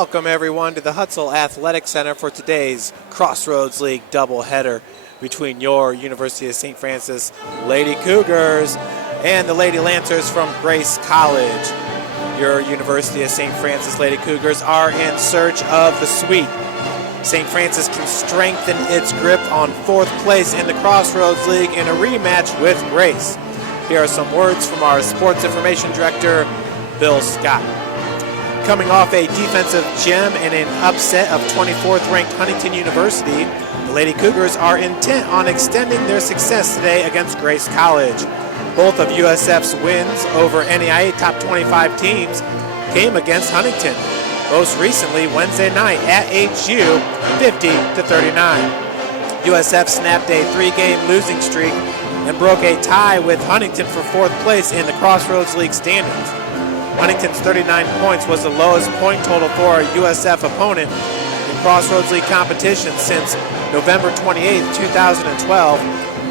Welcome everyone to the Hutzel Athletic Center for today's Crossroads League doubleheader between your University of St. Francis Lady Cougars and the Lady Lancers from Grace College. Your University of St. Francis Lady Cougars are in search of the sweep. St. Francis can strengthen its grip on fourth place in the Crossroads League in a rematch with Grace. Here are some words from our Sports Information Director, Bill Scott. Coming off a defensive gem and an upset of 24th ranked Huntington University, the Lady Cougars are intent on extending their success today against Grace College. Both of USF's wins over NAIA top 25 teams came against Huntington, most recently Wednesday night at HU, 50-39. USF snapped a three-game losing streak and broke a tie with Huntington for fourth place in the Crossroads League standings. Huntington's 39 points was the lowest point total for a USF opponent in Crossroads League competition since November 28, 2012,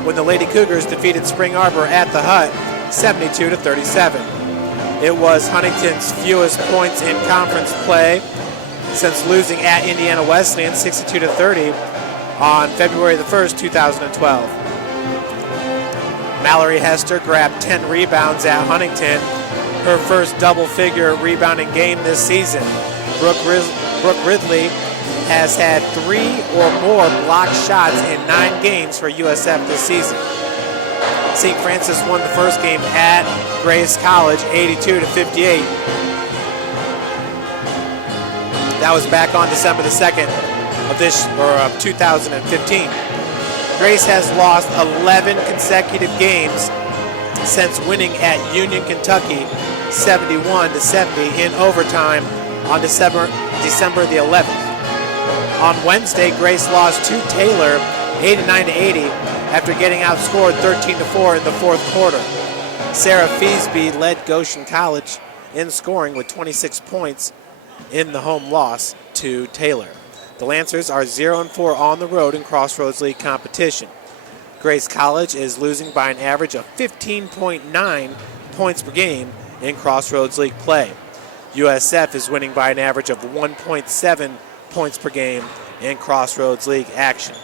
when the Lady Cougars defeated Spring Arbor at the Hut 72-37. It was Huntington's fewest points in conference play since losing at Indiana Wesleyan 62-30 on February the 1st, 2012. Mallory Hester grabbed 10 rebounds at Huntington, her first double-figure rebounding game this season. Brooke Ridley has had 3 or more blocked shots in 9 games for USF this season. St. Francis won the first game at Grace College 82-58. That was back on December the 2nd of 2015. Grace has lost 11 consecutive games since winning at Union, Kentucky 71-70 in overtime on December the 11th. On Wednesday, Grace lost to Taylor 89-80 after getting outscored 13-4 in the fourth quarter. Sarah Feasby led Goshen College in scoring with 26 points in the home loss to Taylor. The Lancers are 0-4 on the road in Crossroads League competition. Grace College is losing by an average of 15.9 points per game in Crossroads League play. USF is winning by an average of 1.7 points per game in Crossroads League action.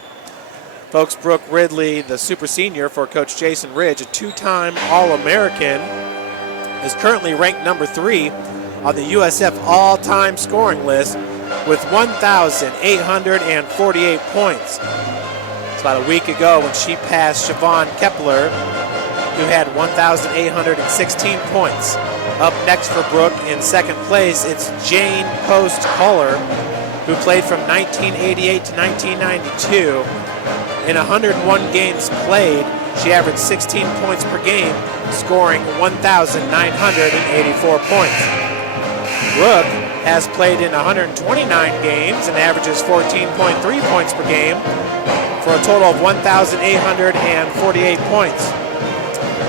Folks, Brooke Ridley, the super senior for Coach Jason Ridge, a two-time All-American, is currently ranked number 3 on the USF all-time scoring list with 1,848 points. It's about a week ago when she passed Siobhan Kepler, who had 1,816 points. Up next for Brooke in second place, it's Jane Post Culler, who played from 1988 to 1992. In 101 games played, she averaged 16 points per game, scoring 1,984 points. Brooke has played in 129 games and averages 14.3 points per game for a total of 1,848 points.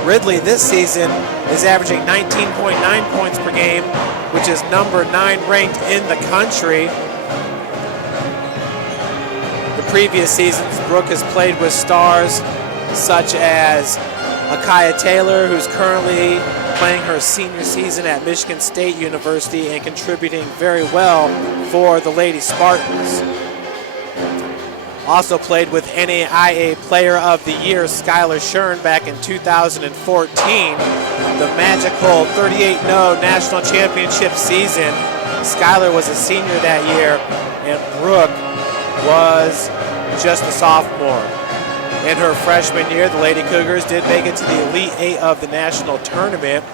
Ridley this season is averaging 19.9 points per game, which is number 9 ranked in the country. The previous seasons, Brooke has played with stars such as Akaya Taylor, who's currently playing her senior season at Michigan State University and contributing very well for the Lady Spartans. Also played with NAIA Player of the Year Skylar Shern back in 2014. The magical 38-0 national championship season. Skylar was a senior that year, and Brooke was just a sophomore. In her freshman year, the Lady Cougars did make it to the Elite 8 of the national tournament.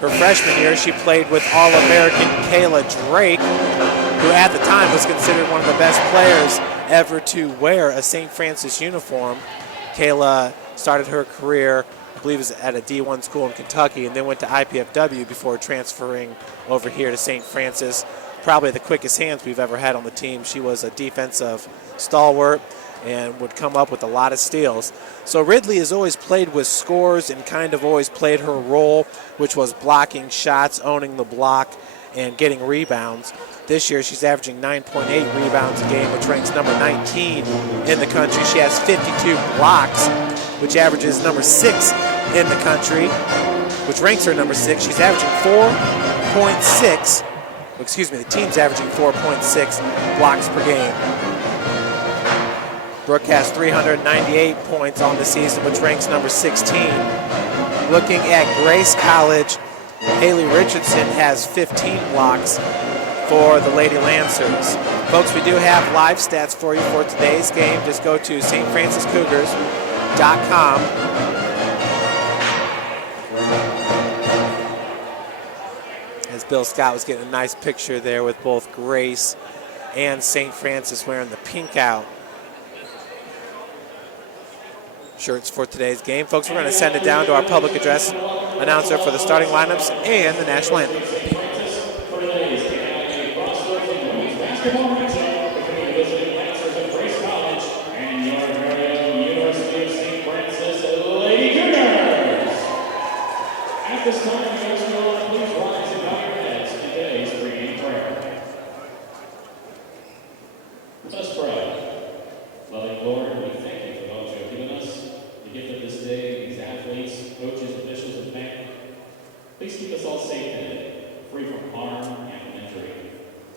Her freshman year, she played with All-American Kayla Drake, who at the time was considered one of the best players ever to wear a St. Francis uniform. Kayla started her career, I believe it was at a D1 school in Kentucky, and then went to IPFW before transferring over here to St. Francis. Probably the quickest hands we've ever had on the team. She was a defensive stalwart and would come up with a lot of steals. So Ridley has always played with scores and kind of always played her role, which was blocking shots, owning the block, and getting rebounds. This year she's averaging 9.8 rebounds a game, which ranks number 19 in the country. She has 52 blocks, which averages number 6 in the country, which ranks her number 6. She's averaging 4.6 The team's averaging 4.6 blocks per game. Brooke has 398 points on the season, which ranks number 16. Looking at Grace College, Haley Richardson has 15 blocks for the Lady Lancers. Folks, we do have live stats for you for today's game. Just go to stfranciscougars.com. As Bill Scott was getting a nice picture there with both Grace and St. Francis wearing the pink out shirts for today's game. Folks, we're going to send it down to our public address announcer for the starting lineups and the national anthem. At this time, please rise and bow your heads in today's pregame prayer. Let's pray. Loving Lord, we thank you for all you have given us, the gift of this day, these athletes, coaches, officials, and family. Please keep us all safe today, free from harm and from injury.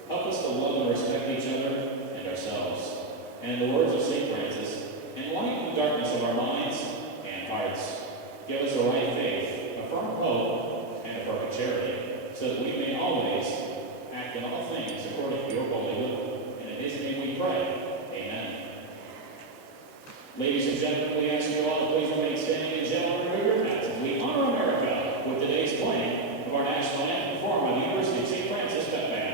Help us to love and respect each other and ourselves. And in the words of St. Francis, enlighten the darkness of our minds and hearts. Give us a right faith, a firm hope, and a perfect charity, so that we may always act in all things according to your holy will. And in his name we pray. Amen. Ladies and gentlemen, we ask you all to please remain standing and gentlemen remove your hats as we honor America with today's playing of our national anthem performed by the University of St. Francis Pep Band.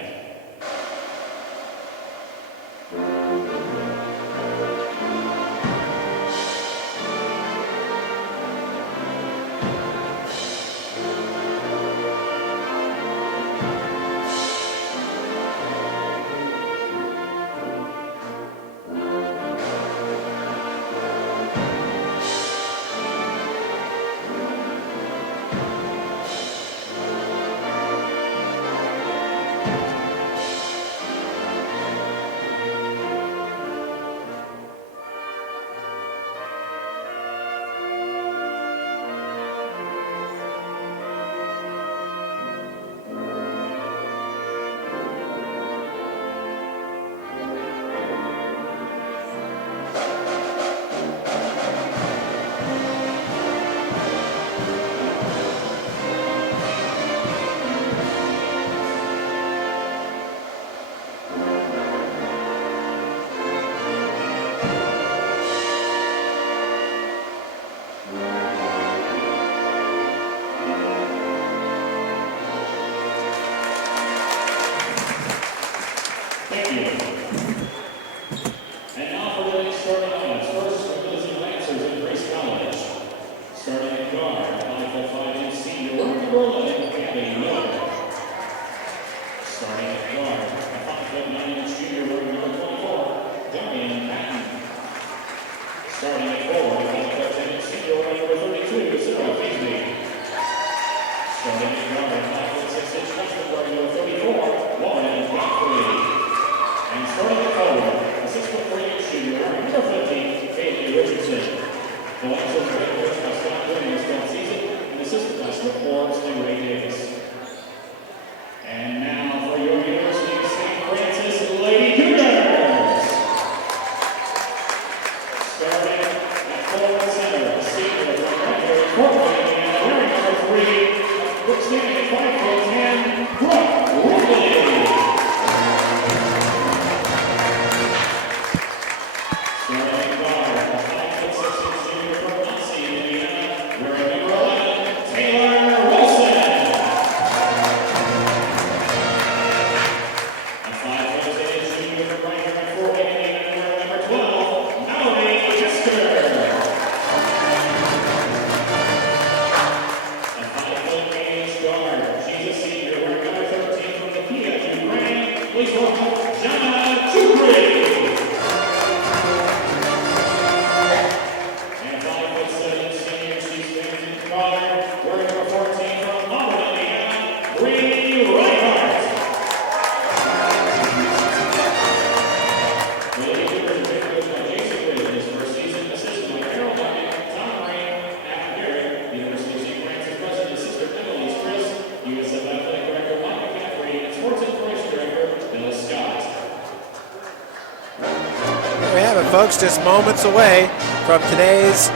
folks, just moments away from today's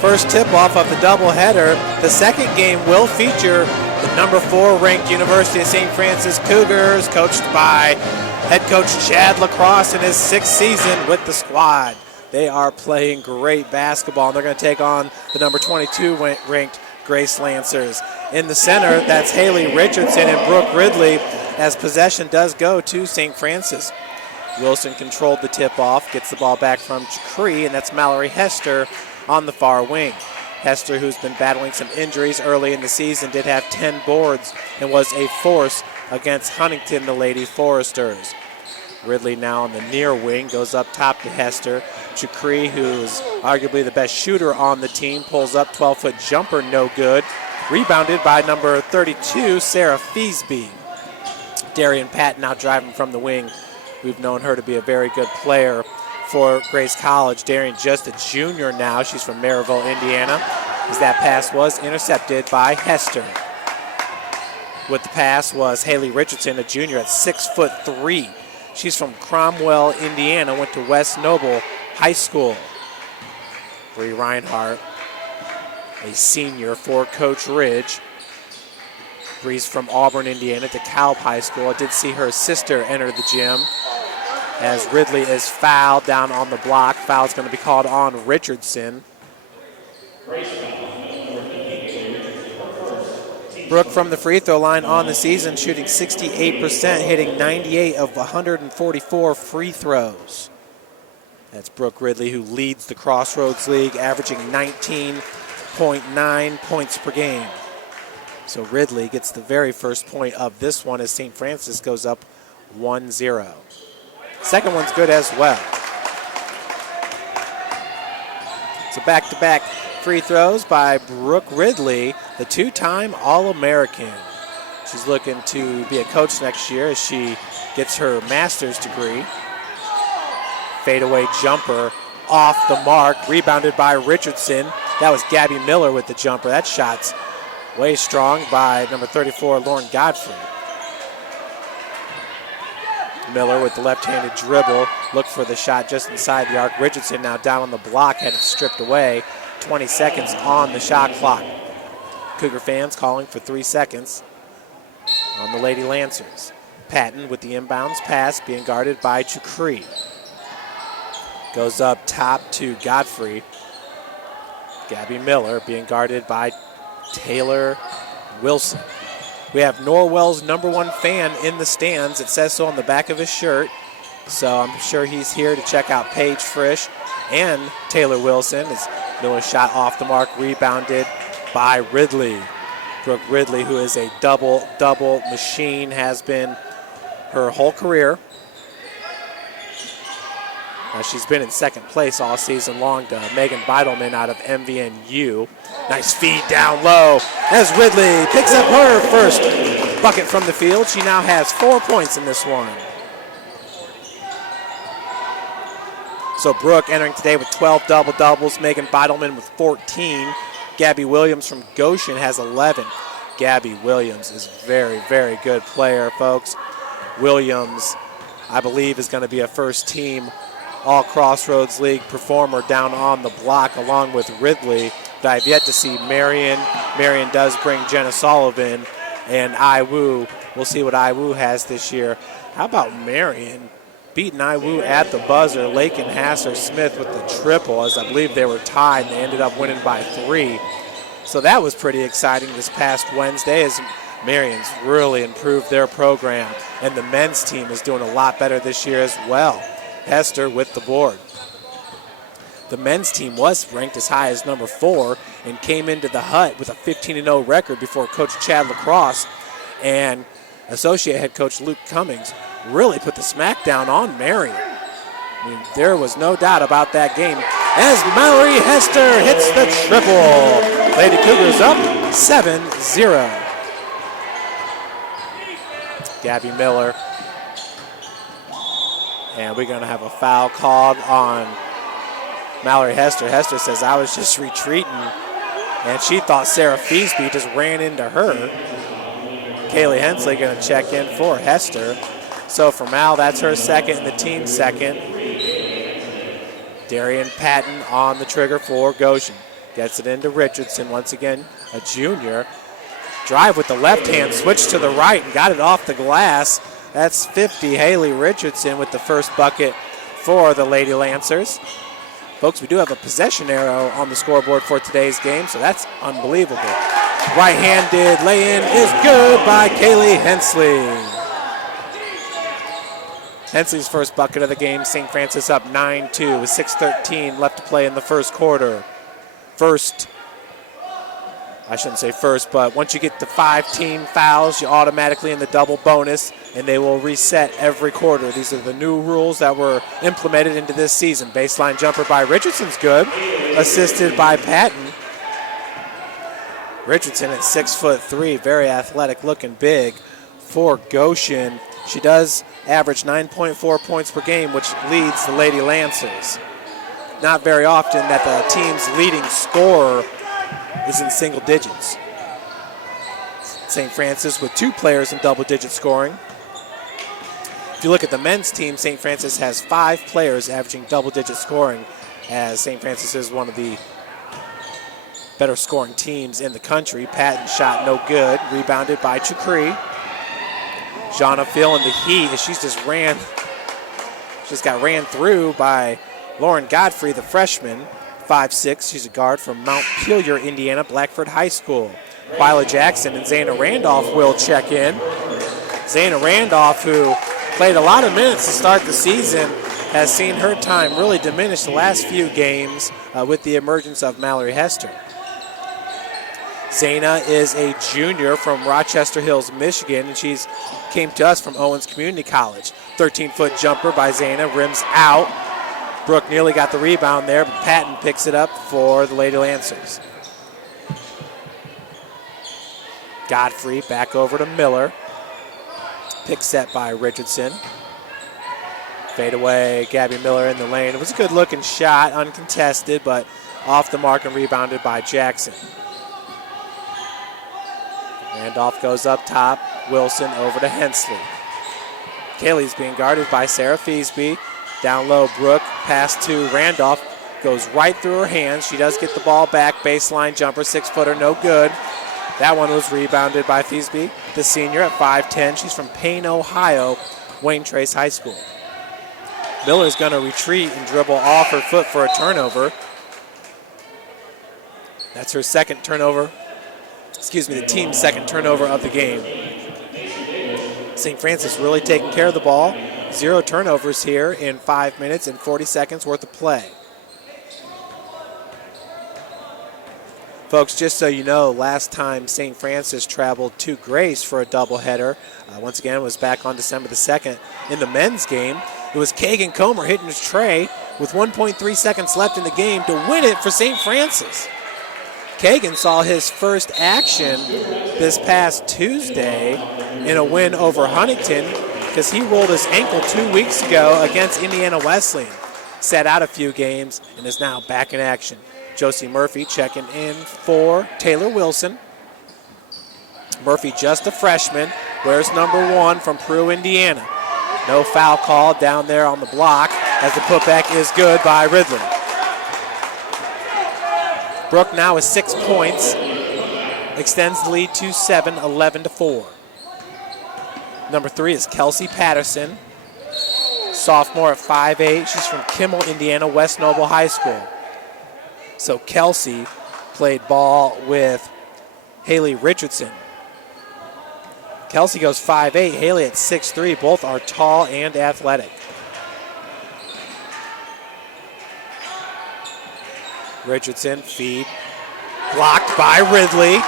first tip-off of the doubleheader. The second game will feature the number 4 ranked University of St. Francis Cougars, coached by head coach Chad Lacrosse in his 6th season with the squad. They are playing great basketball, and they're going to take on the number 22 ranked Grace Lancers. In the center, that's Haley Richardson and Brooke Ridley, as possession does go to St. Francis. Wilson controlled the tip-off, gets the ball back from Cree, and that's Mallory Hester on the far wing. Hester, who's been battling some injuries early in the season, did have 10 boards and was a force against Huntington, the Lady Foresters. Ridley now on the near wing, goes up top to Hester. Chakri, who's arguably the best shooter on the team, pulls up, 12-foot jumper, no good. Rebounded by number 32, Sarah Feesby. Darian Patton now driving from the wing. We've known her to be a very good player for Grace College. Darian just a junior now. She's from Maryville, Indiana, as that pass was intercepted by Hester. With the pass was Haley Richardson, a junior at 6'3". She's from Cromwell, Indiana, went to West Noble High School. Bree Reinhardt, a senior for Coach Ridge. Bree's from Auburn, Indiana, to Calb High School. I did see her sister enter the gym as Ridley is fouled down on the block. Foul's going to be called on Richardson. Brooke from the free throw line on the season, shooting 68%, hitting 98 of 144 free throws. That's Brooke Ridley, who leads the Crossroads League, averaging 19.9 points per game. So Ridley gets the very first point of this one as St. Francis goes up 1-0. Second one's good as well. So back-to-back free throws by Brooke Ridley, the 2-time All-American. She's looking to be a coach next year as she gets her master's degree. Fadeaway jumper off the mark, rebounded by Richardson. That was Gabby Miller with the jumper. That shot's way strong by number 34, Lauren Godfrey. Miller with the left-handed dribble, looked for the shot just inside the arc. Richardson now down on the block, had it stripped away. 20 seconds on the shot clock. Cougar fans calling for 3 seconds on the Lady Lancers. Patton with the inbounds pass being guarded by Chukri. Goes up top to Godfrey. Gabby Miller being guarded by Taylor Wilson. We have Norwell's #1 fan in the stands. It says so on the back of his shirt. So I'm sure he's here to check out Paige Frisch and Taylor Wilson. As Miller shot off the mark, rebounded by Ridley. Brooke Ridley, who is a double-double machine, has been her whole career. She's been in second place all season long to Megan Beidelman out of MVNU. Nice feed down low as Ridley picks up her first bucket from the field. She now has 4 points in this one. So Brooke entering today with 12 double-doubles. Megan Beidelman with 14. Gabby Williams from Goshen has 11. Gabby Williams is a very, very good player, folks. Williams, I believe, is going to be a first-team All-Crossroads League performer down on the block along with Ridley. But I've yet to see Marion. Marion does bring Jenna Sullivan and Iwu. We'll see what Iwu has this year. How about Marion beating Iwu at the buzzer? Lakin Hasser-Smith with the triple, as I believe they were tied and they ended up winning by 3. So that was pretty exciting this past Wednesday as Marion's really improved their program, and the men's team is doing a lot better this year as well. Hester with the board. The men's team was ranked as high as #4 and came into the hut with a 15-0 record before Coach Chad Lacrosse and associate head coach Luke Cummings really put the smackdown on Marion. I mean, there was no doubt about that game as Mallory Hester hits the triple. Lady Cougars up 7-0. Gabby Miller. And we're going to have a foul called on Mallory Hester. Hester says, I was just retreating. And she thought Sarah Feesby just ran into her. Kaylee Hensley going to check in for Hester. So for Mal, that's her second and the team's second. Darian Patton on the trigger for Goshen. Gets it into Richardson, once again, a junior. Drive with the left hand, switch to the right, and got it off the glass. That's 50. Haley Richardson with the first bucket for the Lady Lancers. Folks, we do have a possession arrow on the scoreboard for today's game, so that's unbelievable. Right-handed lay-in is good by Kaylee Hensley. Hensley's first bucket of the game. St. Francis up 9-2 with 6:13 left to play in the first quarter. I shouldn't say first, but once you get to 5 team fouls, you're automatically in the double bonus, and they will reset every quarter. These are the new rules that were implemented into this season. Baseline jumper by Richardson's good, assisted by Patton. Richardson at 6'3", very athletic, looking big for Goshen. She does average 9.4 points per game, which leads the Lady Lancers. Not very often that the team's leading scorer is in single digits. St. Francis with 2 players in double-digit scoring. If you look at the men's team, St. Francis has 5 players averaging double-digit scoring, as St. Francis is one of the better scoring teams in the country. Patton shot no good, rebounded by Chukri. Jana feeling the heat as she just got ran through by Lauren Godfrey, the freshman. 5'6", she's a guard from Mount Pelier, Indiana, Blackford High School. Quila Jackson and Zayna Randolph will check in. Zayna Randolph, who played a lot of minutes to start the season, has seen her time really diminish the last few games with the emergence of Mallory Hester. Zayna is a junior from Rochester Hills, Michigan, and she's came to us from Owens Community College. 13-foot jumper by Zayna, rims out. Brooke nearly got the rebound there, but Patton picks it up for the Lady Lancers. Godfrey back over to Miller. Pick set by Richardson. Fade away, Gabby Miller in the lane. It was a good-looking shot, uncontested, but off the mark and rebounded by Jackson. Randolph goes up top. Wilson over to Hensley. Kaylee's being guarded by Sarah Feasby. Down low, Brooke, pass to Randolph, goes right through her hands. She does get the ball back, baseline jumper, 6-footer, no good. That one was rebounded by Feasby, the senior at 5'10". She's from Payne, Ohio, Wayne Trace High School. Miller's going to retreat and dribble off her foot for a turnover. That's her second turnover. The team's second turnover of the game. St. Francis really taking care of the ball. 0 turnovers here in 5 minutes and 40 seconds worth of play. Folks, just so you know, last time St. Francis traveled to Grace for a doubleheader, once again, was back on December the 2nd in the men's game. It was Kagan Comer hitting his tray with 1.3 seconds left in the game to win it for St. Francis. Kagan saw his first action this past Tuesday in a win over Huntington because he rolled his ankle 2 weeks ago against Indiana Wesleyan. Sat out a few games and is now back in action. Josie Murphy checking in for Taylor Wilson. Murphy, just a freshman, wears number 1 from Peru, Indiana. No foul call down there on the block as the putback is good by Ridley. Brooke now with 6 points, extends the lead to 7, 11-4. Number 3 is Kelsey Patterson, sophomore at 5'8". She's from Kimmel, Indiana, West Noble High School. So Kelsey played ball with Haley Richardson. Kelsey goes 5'8", Haley at 6'3". Both are tall and athletic. Richardson, feed, blocked by Ridley.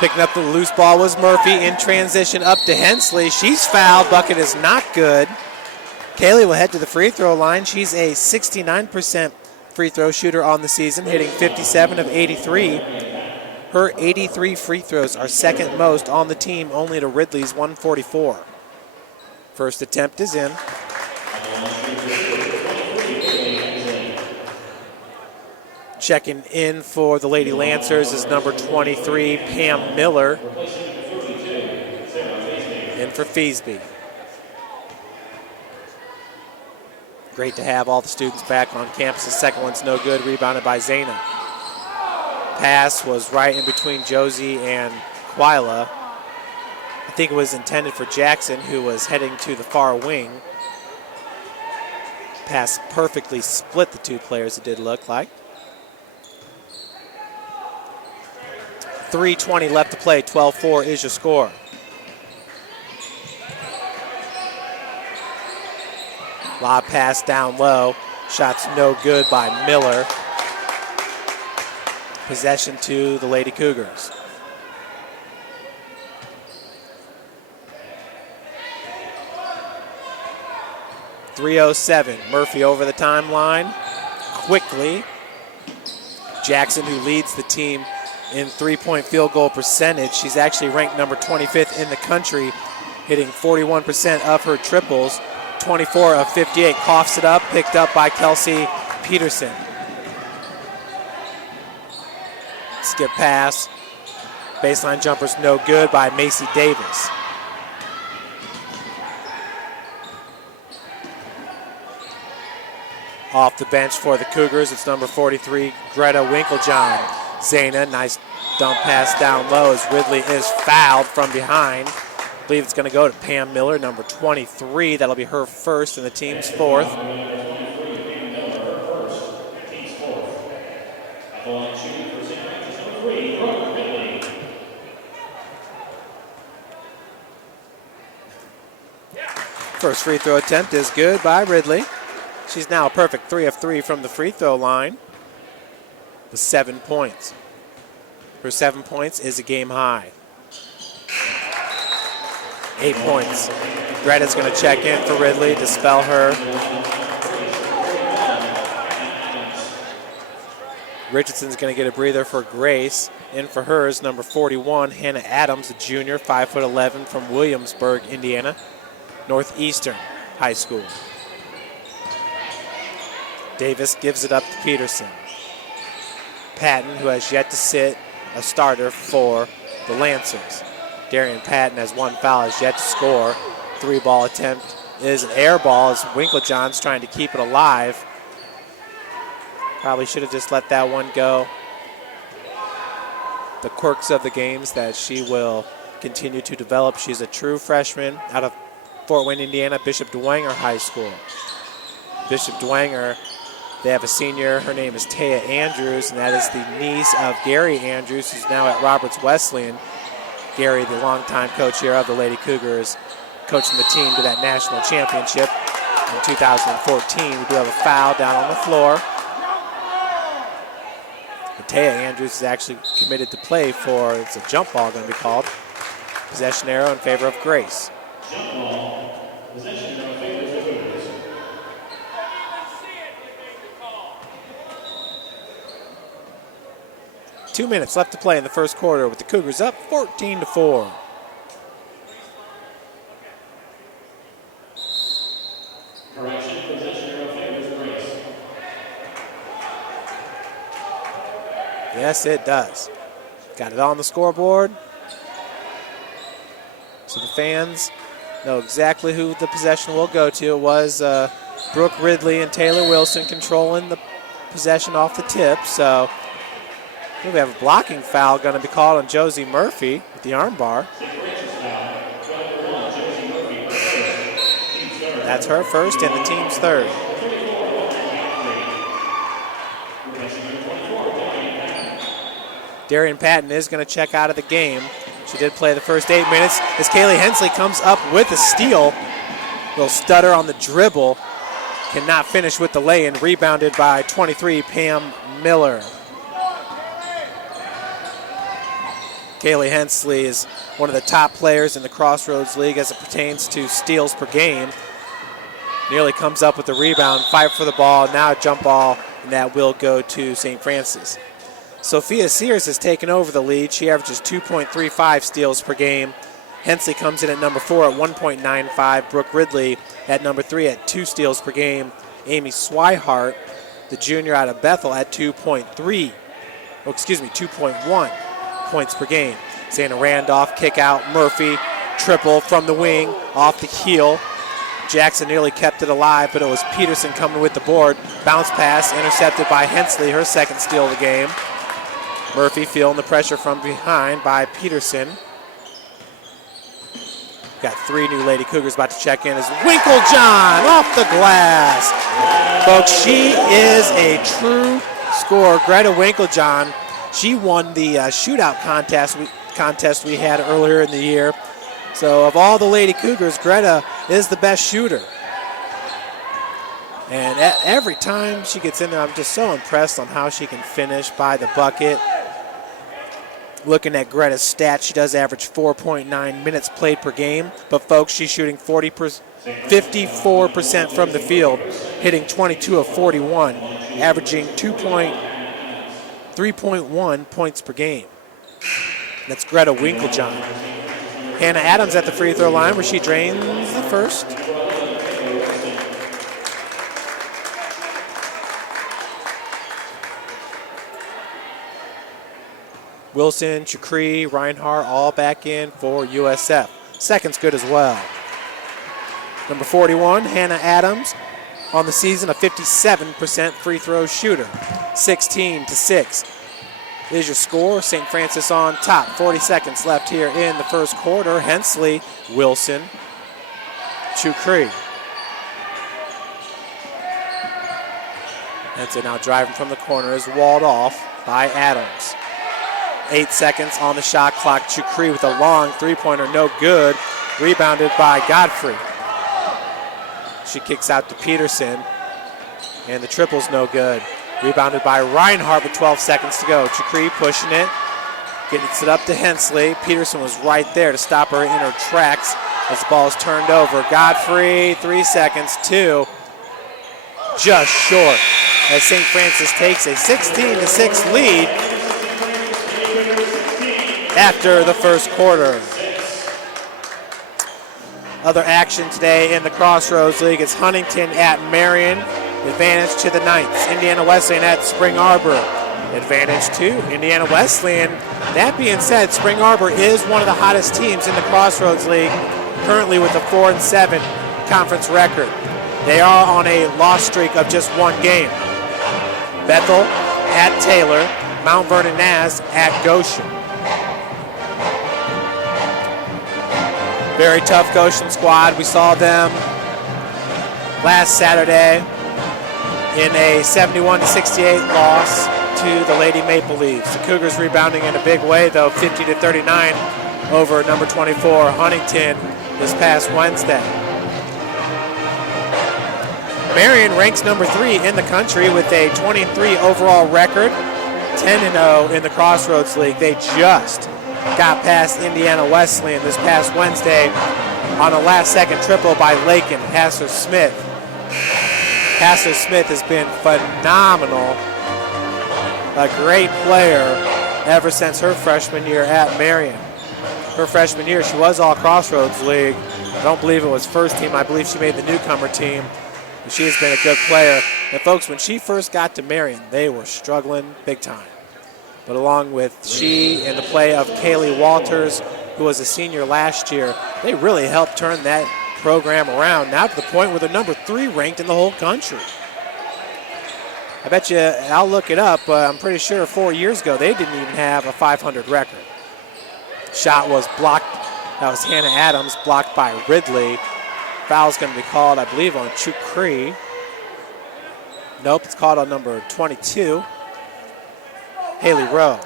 Picking up the loose ball was Murphy in transition up to Hensley. She's fouled, bucket is not good. Kaylee will head to the free throw line. She's a 69% free throw shooter on the season, hitting 57 of 83. Her 83 free throws are second most on the team, only to Ridley's 144. First attempt is in. Checking in for the Lady Lancers is number 23, Pam Miller. In for Feasby. Great to have all the students back on campus. The second one's no good, rebounded by Zayna. Pass was right in between Josie and Quila. I think it was intended for Jackson, who was heading to the far wing. Pass perfectly split the two players, it did look like. 3:20 left to play, 12-4 is your score. Lob pass down low. Shots no good by Miller. Possession to the Lady Cougars. .307, Murphy over the timeline. Quickly. Jackson, who leads the team in three-point field goal percentage. She's actually ranked number 25th in the country, hitting 41% of her triples. 24 of 58, coughs it up, picked up by Kelsey Peterson. Skip pass. Baseline jumper's no good by Macy Davis. Off the bench for the Cougars, it's number 43, Greta Winklejohn. Zayna, nice dump pass down low as Ridley is fouled from behind. I believe it's going to go to Pam Miller, number 23. That'll be her first and the team's fourth. First free throw attempt is good by Ridley. She's now a perfect 3 of 3 from the free throw line with 7 points. Her 7 points is a game high. 8 points. Greta's going to check in for Ridley, dispel her. Richardson's going to get a breather for Grace. In for hers, number 41, Hannah Adams, a junior, 5'11", from Williamsburg, Indiana, Northeastern High School. Davis gives it up to Peterson. Patton, who has yet to sit, a starter for the Lancers. Darian Patton has one foul, has yet to score. 3-ball attempt is an air ball as Winklejohn's trying to keep it alive. Probably should have just let that one go. The quirks of the games that she will continue to develop. She's a true freshman out of Fort Wayne, Indiana, Bishop Dwenger High School. Bishop Dwenger, they have a senior. Her name is Taya Andrews, and that is the niece of Gary Andrews, who's now at Roberts Wesleyan. Gary, the longtime coach here of the Lady Cougars, coaching the team to that national championship in 2014. We do have a foul down on the floor. Taya Andrews is actually committed to play for, it's a jump ball going to be called. Possession arrow in favor of Grace. Jump ball. Possession arrow in favor of the Cougars. 2 minutes left to play in the first quarter with the Cougars up 14-4. Correction, possession arrow favors Grace. Yes, it does. Got it on the scoreboard. So the fans know exactly who the possession will go to. It was Brooke Ridley and Taylor Wilson controlling the possession off the tip. So we have a blocking foul going to be called on Josie Murphy with the arm bar. That's her first and the team's third. Darian Patton is going to check out of the game. She did play the first 8 minutes as Kaylee Hensley comes up with a steal. Little stutter on the dribble. Cannot finish with the lay-in. Rebounded by 23, Pam Miller. Kaylee Hensley is one of the top players in the Crossroads League as it pertains to steals per game. Nearly comes up with the rebound, fight for the ball, now a jump ball, and that will go to St. Francis. Sophia Sears has taken over the lead. She averages 2.35 steals per game. Hensley comes in at number 4 at 1.95. Brooke Ridley at number 3 at 2 steals per game. Amy Swihart, the junior out of Bethel, at 2.1 points per game. Zayna Randolph, kick out, Murphy, triple from the wing, off the heel. Jackson nearly kept it alive, but it was Peterson coming with the board. Bounce pass intercepted by Hensley, her second steal of the game. Murphy feeling the pressure from behind by Peterson. Got 3 new Lady Cougars about to check in as Winklejohn off the glass. Folks, she is a true scorer. Greta Winklejohn, she won the shootout contest we had earlier in the year. So of all the Lady Cougars, Greta is the best shooter. And every time she gets in there, I'm just so impressed on how she can finish by the bucket. Looking at Greta's stats, she does average 4.9 minutes played per game. But folks, she's shooting 54% from the field, hitting 22 of 41, averaging 3.1 points per game. That's Greta Winklejohn. Hannah Adams at the free throw line where she drains the first. Wilson, Chakri, Reinhardt all back in for USF. Second's good as well. Number 41, Hannah Adams, on the season a 57% free throw shooter. 16-6 is your score. St. Francis on top. 40 seconds left here in the first quarter. Hensley, Wilson, Chukri. Hensley now driving from the corner is walled off by Adams. 8 seconds on the shot clock. Chukri with a long three-pointer, no good. Rebounded by Godfrey. She kicks out to Peterson, and the triple's no good. Rebounded by Reinhardt with 12 seconds to go. Chukri pushing it, gets it up to Hensley. Peterson was right there to stop her in her tracks as the ball is turned over. Godfrey, 3 seconds, 2. Just short as St. Francis takes a 16-6 lead after the first quarter. Other action today in the Crossroads League is Huntington at Marion. Advantage to the Knights. Indiana Wesleyan at Spring Arbor. Advantage to Indiana Wesleyan. That being said, Spring Arbor is one of the hottest teams in the Crossroads League, currently with a 4-7 conference record. They are on a loss streak of just 1 game. Bethel at Taylor. Mount Vernon Naz at Goshen. Very tough Goshen squad. We saw them last Saturday in a 71-68 loss to the Lady Maple Leafs. The Cougars rebounding in a big way, though, 50-39 over number 24 Huntington this past Wednesday. Marion ranks number 3 in the country with a 23 overall record, 10-0 in the Crossroads League. They just got past Indiana Wesleyan this past Wednesday on a last-second triple by Lakin Hassler-Smith. Hassler-Smith has been phenomenal, a great player ever since her freshman year at Marion. Her freshman year, she was all Crossroads League. I don't believe it was first team. I believe she made the newcomer team. But she has been a good player. And folks, when she first got to Marion, they were struggling big time. But along with she and the play of Kaylee Walters, who was a senior last year, they really helped turn that program around, now to the point where they're number 3 ranked in the whole country. I bet you, I'll look it up, but I'm pretty sure 4 years ago they didn't even have a 500 record. Shot was blocked. That was Hannah Adams, blocked by Ridley. Foul's going to be called, I believe, on Chukri. Nope, it's called on number 22. Haley Rowe.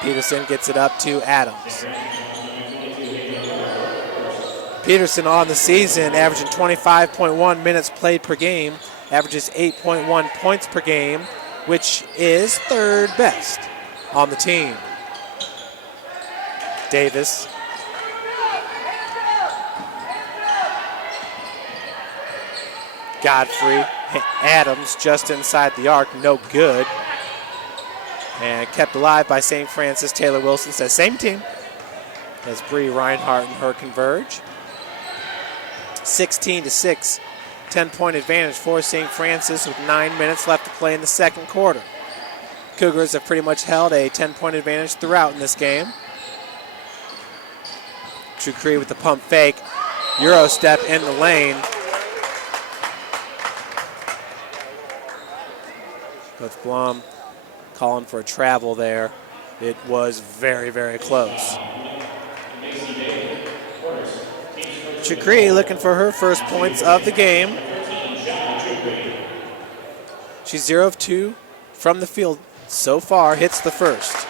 Peterson gets it up to Adams. Peterson on the season averaging 25.1 minutes played per game, averages 8.1 points per game, which is 3rd best on the team. Davis. Godfrey. Adams just inside the arc, no good. And kept alive by St. Francis. Taylor Wilson says same team as Bree Reinhardt and her converge. 16-6, 10-point advantage for St. Francis with 9 minutes left to play in the second quarter. Cougars have pretty much held a 10-point advantage throughout in this game. Chukri with the pump fake. Euro step in the lane. Coach Blum calling for a travel there. It was very, very close. Chukri looking for her first points of the game. She's 0 of 2 from the field so far, hits the first.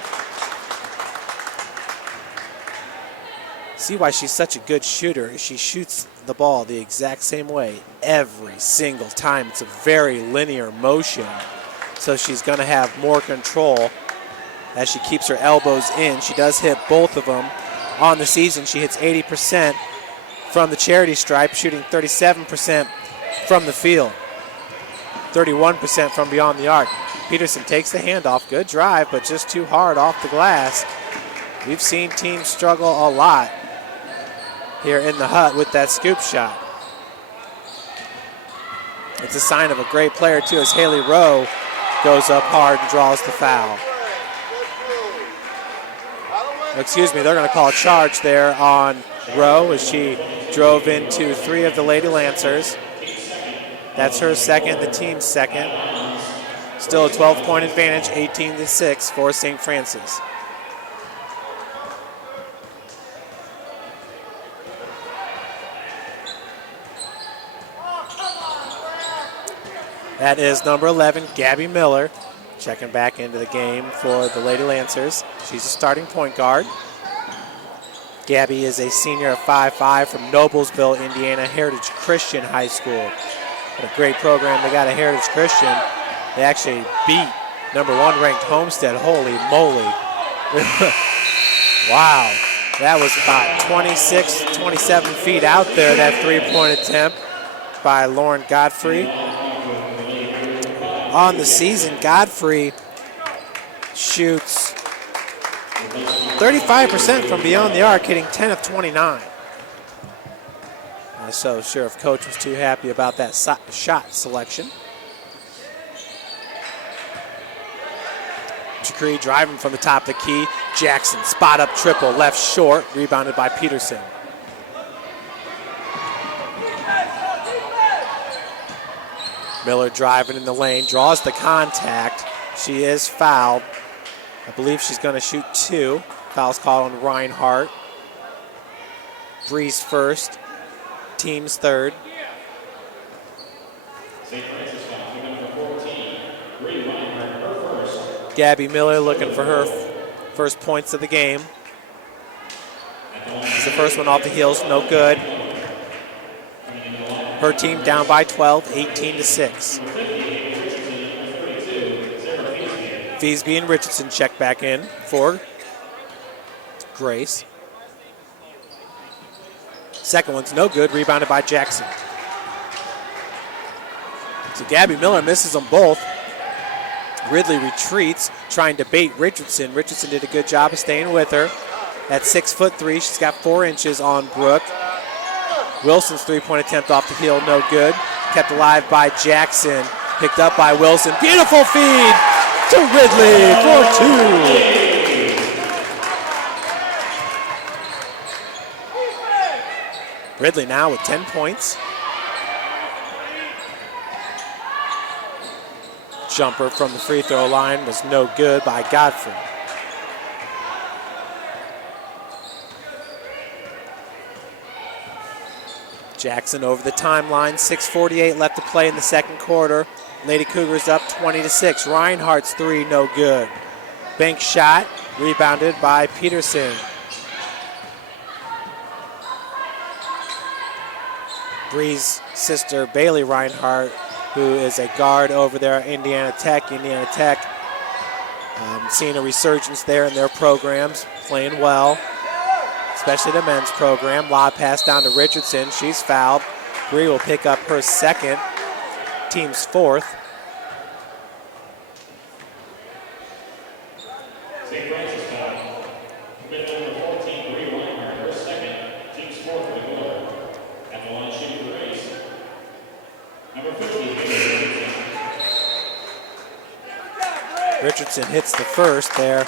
See why she's such a good shooter. She shoots the ball the exact same way every single time. It's a very linear motion, so she's going to have more control as she keeps her elbows in. She does hit both of them. On the season, she hits 80% from the charity stripe, shooting 37% from the field, 31% from beyond the arc. Peterson takes the handoff. Good drive, but just too hard off the glass. We've seen teams struggle a lot here in the hut with that scoop shot. It's a sign of a great player, too, as Haley Rowe goes up hard and draws the foul. Excuse me, they're going to call a charge there on Rowe as she drove into 3 of the Lady Lancers. That's her second, the team's second. Still a 12-point advantage, 18-6 for St. Francis. That is number 11, Gabby Miller, checking back into the game for the Lady Lancers. She's a starting point guard. Gabby is a senior at 5'5" from Noblesville, Indiana, Heritage Christian High School. What a great program they got at Heritage Christian. They actually beat number 1 ranked Homestead. Holy moly. Wow. That was about 26, 27 feet out there, that three-point attempt by Lauren Godfrey. On the season, Godfrey shoots 35% from beyond the arc, hitting 10 of 29. I'm so sure if Coach was too happy about that shot selection. Chukri driving from the top of the key. Jackson, spot up triple, left short, rebounded by Peterson. Miller driving in the lane, draws the contact. She is fouled. I believe she's going to shoot 2. Foul's called on Reinhardt. Breeze first, team's third. Gabby Miller looking for her first points of the game. It's the first one off the heels, no good. Her team down by 12, 18-6. Feesby and Richardson check back in for Grace. Second one's no good, rebounded by Jackson. So Gabby Miller misses them both. Ridley retreats, trying to bait Richardson. Richardson did a good job of staying with her. At 6'3", she's got 4 inches on Brooke. Wilson's three-point attempt off the heel, no good. Kept alive by Jackson. Picked up by Wilson. Beautiful feed to Ridley for 2. Ridley now with 10 points. Jumper from the free throw line was no good by Godfrey. Jackson over the timeline, 6:48 left to play in the second quarter. Lady Cougars up 20-6. Reinhardt's 3, no good. Bank shot, rebounded by Peterson. Bree's sister, Bailey Reinhardt, who is a guard over there at Indiana Tech. Seeing a resurgence there in their programs, playing well, especially the men's program. Lob pass down to Richardson. She's fouled. Bree will pick up her second, team's 4th. St. Francis foul. Commit number 14, Bree Reinhardt, her second, team's 4th for the quarter. At the line shooting for race. Number 15, Richardson hits the first there,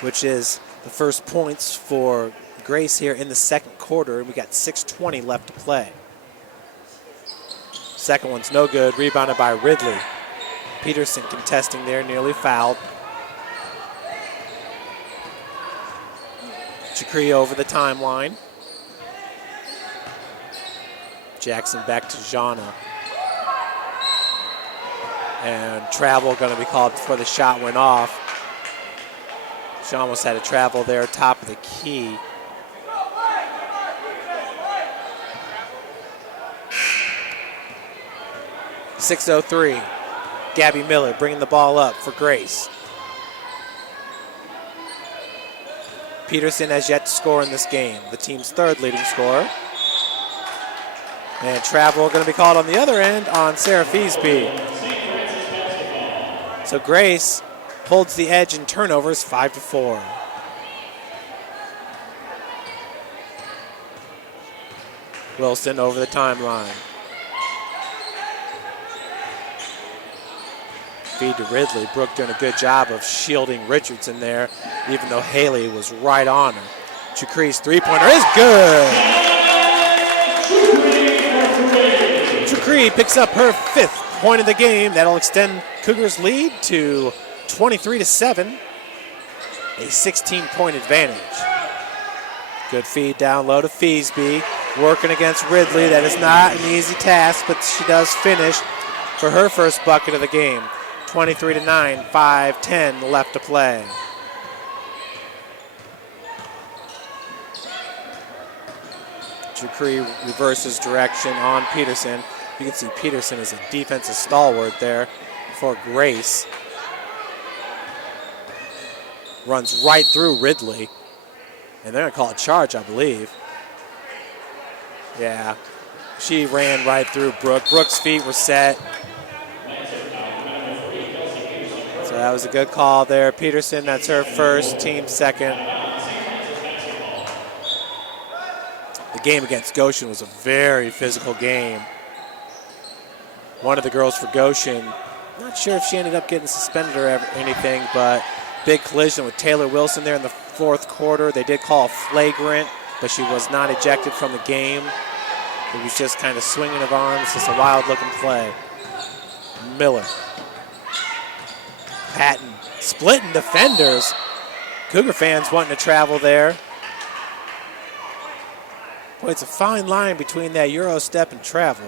which is the first points for Grace here in the second quarter. We got 6:20 left to play. Second one's no good, rebounded by Ridley. Peterson contesting there, nearly fouled. Chakri over the timeline. Jackson back to Jana. And travel going to be called before the shot went off. She almost had a travel there, top of the key. .603. Gabby Miller bringing the ball up for Grace. Peterson has yet to score in this game, the team's third leading scorer. And travel going to be called on the other end on Sarah Feesby. So Grace holds the edge in turnovers 5-4. Wilson over the timeline. Feed to Ridley. Brooke doing a good job of shielding Richardson there, even though Haley was right on her. Chakri's three-pointer is good. Chakri picks up her 5th point of the game. That'll extend Cougars' lead to 23-7. A 16-point advantage. Good feed down low to Feesby. Working against Ridley. That is not an easy task, but she does finish for her first bucket of the game. 23-9, 5:10 left to play. Chakri reverses direction on Peterson. You can see Peterson is a defensive stalwart there for Grace. Runs right through Ridley. And they're going to call a charge, I believe. Yeah, she ran right through Brooke. Brooke's feet were set. So that was a good call there. Peterson, that's her first, team second. The game against Goshen was a very physical game. One of the girls for Goshen, not sure if she ended up getting suspended or anything, but big collision with Taylor Wilson there in the fourth quarter. They did call a flagrant, but she was not ejected from the game. It was just kind of swinging of arms, just a wild-looking play. Miller. Patton splitting defenders. Cougar fans wanting to travel there. Boy, it's a fine line between that Euro step and travel.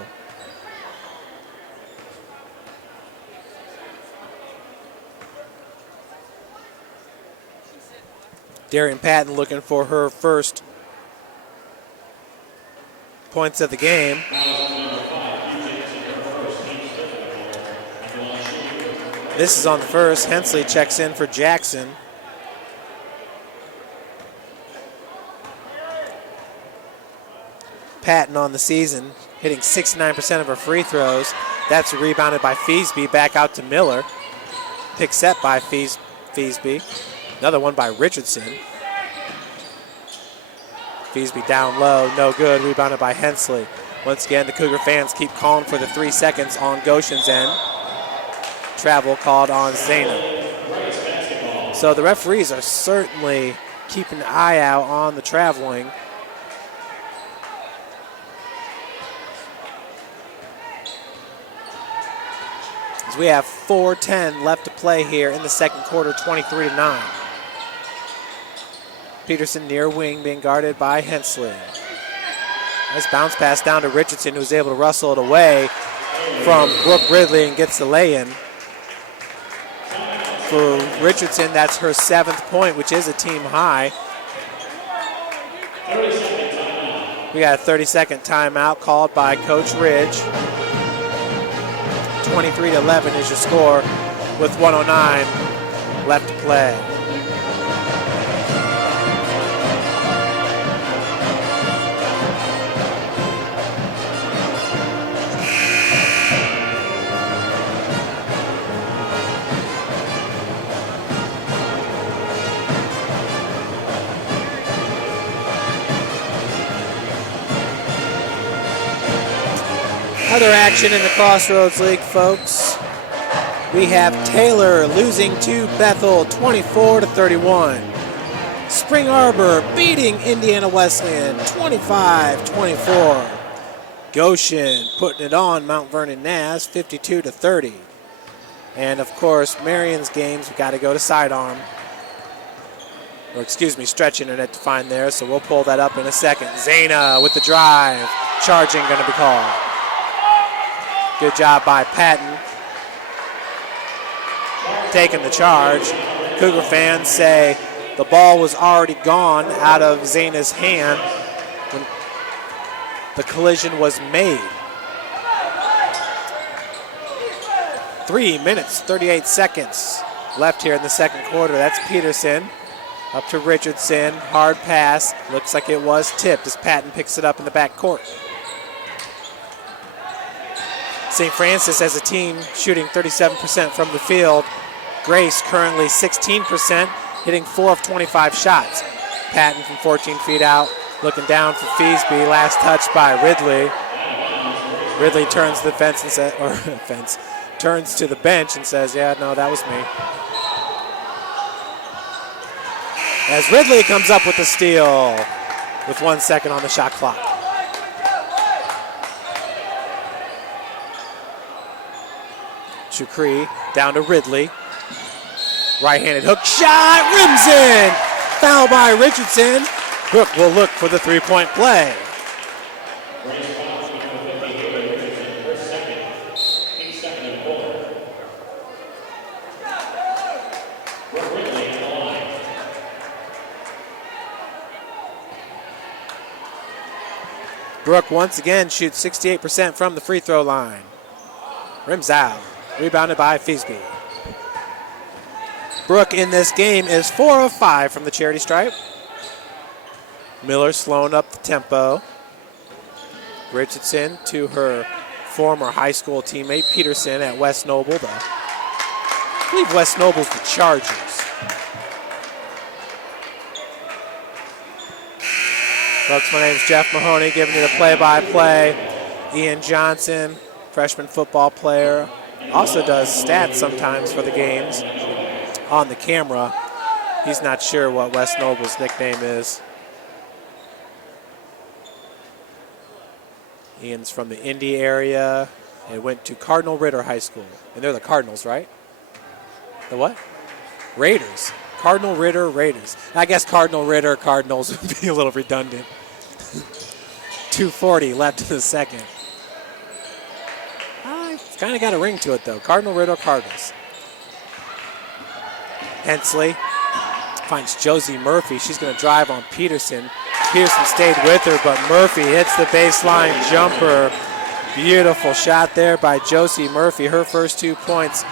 Darian Patton looking for her first points of the game. This is on the first. Hensley checks in for Jackson. Patton on the season, hitting 69% of her free throws. That's rebounded by Feesby, back out to Miller. Pick set by Feesby. Another one by Richardson. Feesby down low, no good, rebounded by Hensley. Once again, the Cougar fans keep calling for the 3 seconds on Goshen's end. Travel called on Zaina. So the referees are certainly keeping an eye out on the traveling. As we have 4:10 left to play here in the second quarter, 23-9. Peterson near wing being guarded by Hensley. Nice bounce pass down to Richardson, who's able to wrestle it away from Brooke Ridley and gets the lay-in. For Richardson, that's her 7th point, which is a team high. We got a 30-second timeout called by Coach Ridge. 23-11 is your score with 1:09 left to play. Other action in the Crossroads League, folks. We have Taylor losing to Bethel 24-31. Spring Arbor beating Indiana Wesleyan 25-24. Goshen putting it on Mount Vernon Nass 52-30. And of course, Marion's games, we got to go to sidearm. Or excuse me, stretch internet to find there, so we'll pull that up in a second. Zana with the drive. Charging going to be called. Good job by Patton. Taking the charge. Cougar fans say the ball was already gone out of Zana's hand when the collision was made. 3 minutes, 38 seconds left here in the second quarter. That's Peterson. Up to Richardson, hard pass. Looks like it was tipped as Patton picks it up in the back court. St. Francis as a team shooting 37% from the field. Grace currently 16%, hitting 4 of 25 shots. Patton from 14 feet out, looking down for Feasby. Last touch by Ridley. Ridley turns to the fence and says, turns to the bench and says, "Yeah, no, that was me." As Ridley comes up with the steal with 1 second on the shot clock. Shukri down to Ridley. Right-handed hook shot, rims in. Foul by Richardson. Brooke will look for the three-point play. Brooke once again shoots 68% from the free throw line. Rims out. Rebounded by Feasby. Brooke in this game is 4 of 5 from the charity stripe. Miller slowing up the tempo. Richardson to her former high school teammate Peterson at West Noble. I believe West Noble's the Chargers. Folks, my name's Jeff Mahoney, giving you the play-by-play. Ian Johnson, freshman football player, also does stats sometimes for the games on the camera. He's not sure what West Noble's nickname is. Ian's from the Indy area and went to Cardinal Ritter High School. And they're the Cardinals, right? The what? Raiders. Cardinal Ritter Raiders. I guess Cardinal Ritter Cardinals would be a little redundant. 2:40 left in the second. It's kind of got a ring to it, though. Cardinal Ritter Cardinals. Hensley finds Josie Murphy. She's going to drive on Peterson. Peterson stayed with her, but Murphy hits the baseline jumper. Beautiful shot there by Josie Murphy. Her first 2 points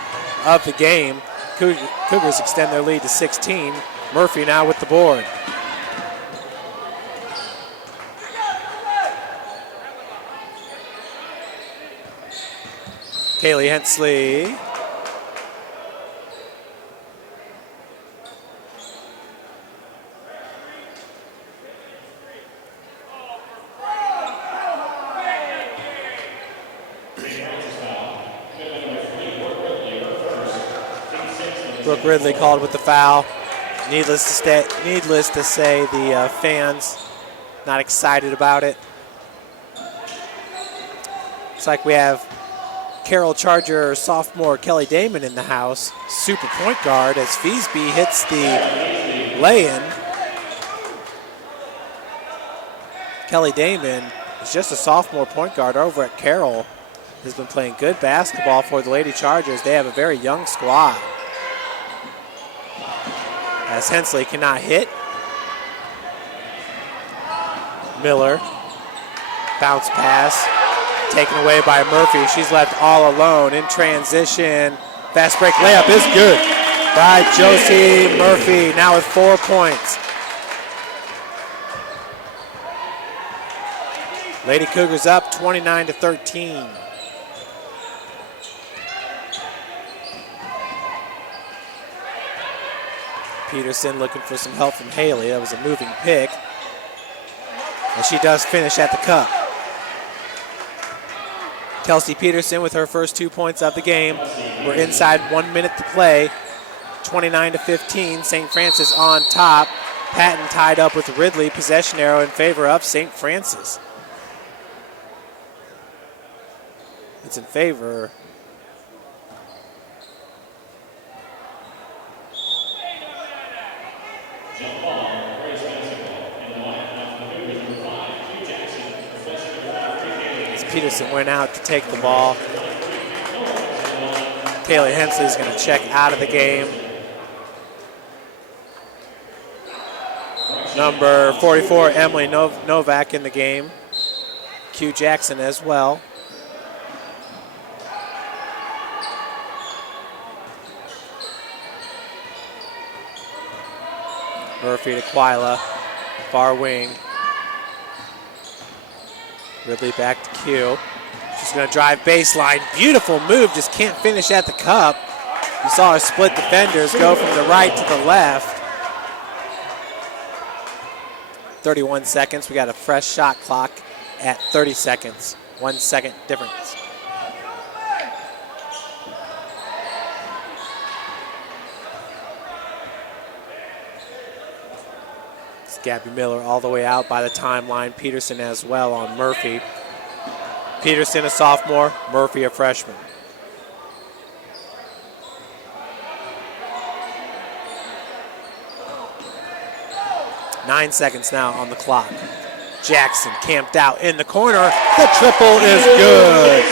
of the game. Cougars extend their lead to 16. Murphy now with the board. Kaylee Hensley. Brooke Ridley called with the foul. Needless to say, the fans not excited about it. It's like we have Carroll Charger sophomore Kelly Damon in the house, super point guard, as Feasby hits the lay-in. Kelly Damon is just a sophomore point guard over at Carroll. Has been playing good basketball for the Lady Chargers. They have a very young squad. As Hensley cannot hit. Miller, bounce pass, taken away by Murphy. She's left all alone in transition. Fast break layup is good by Josie Murphy, now with 4 points. Lady Cougars up 29-13. Peterson looking for some help from Haley. That was a moving pick. And she does finish at the cup. Kelsey Peterson with her first 2 points of the game. We're inside 1 minute to play. 29-15. St. Francis on top. Patton tied up with Ridley. Possession arrow in favor of St. Francis. It's in favor. Jump ball, Grace basketball. And the line off the Cougars, number 5, Hugh Jackson. Possession number 5, As Peterson went out to take the ball. Kaylee Hensley is going to check out of the game. Number 44, Emily Novak in the game. Q Jackson as well. Murphy to Quila, far wing. Ridley back to Q. She's going to drive baseline. Beautiful move, just can't finish at the cup. You saw her split defenders go from the right to the left. 31 seconds. We got a fresh shot clock at 30 seconds. 1 second difference. It's Gabby Miller all the way out by the timeline. Peterson as well on Murphy. Peterson a sophomore, Murphy a freshman. Nine seconds now on the clock. Jackson camped out in the corner. The triple is good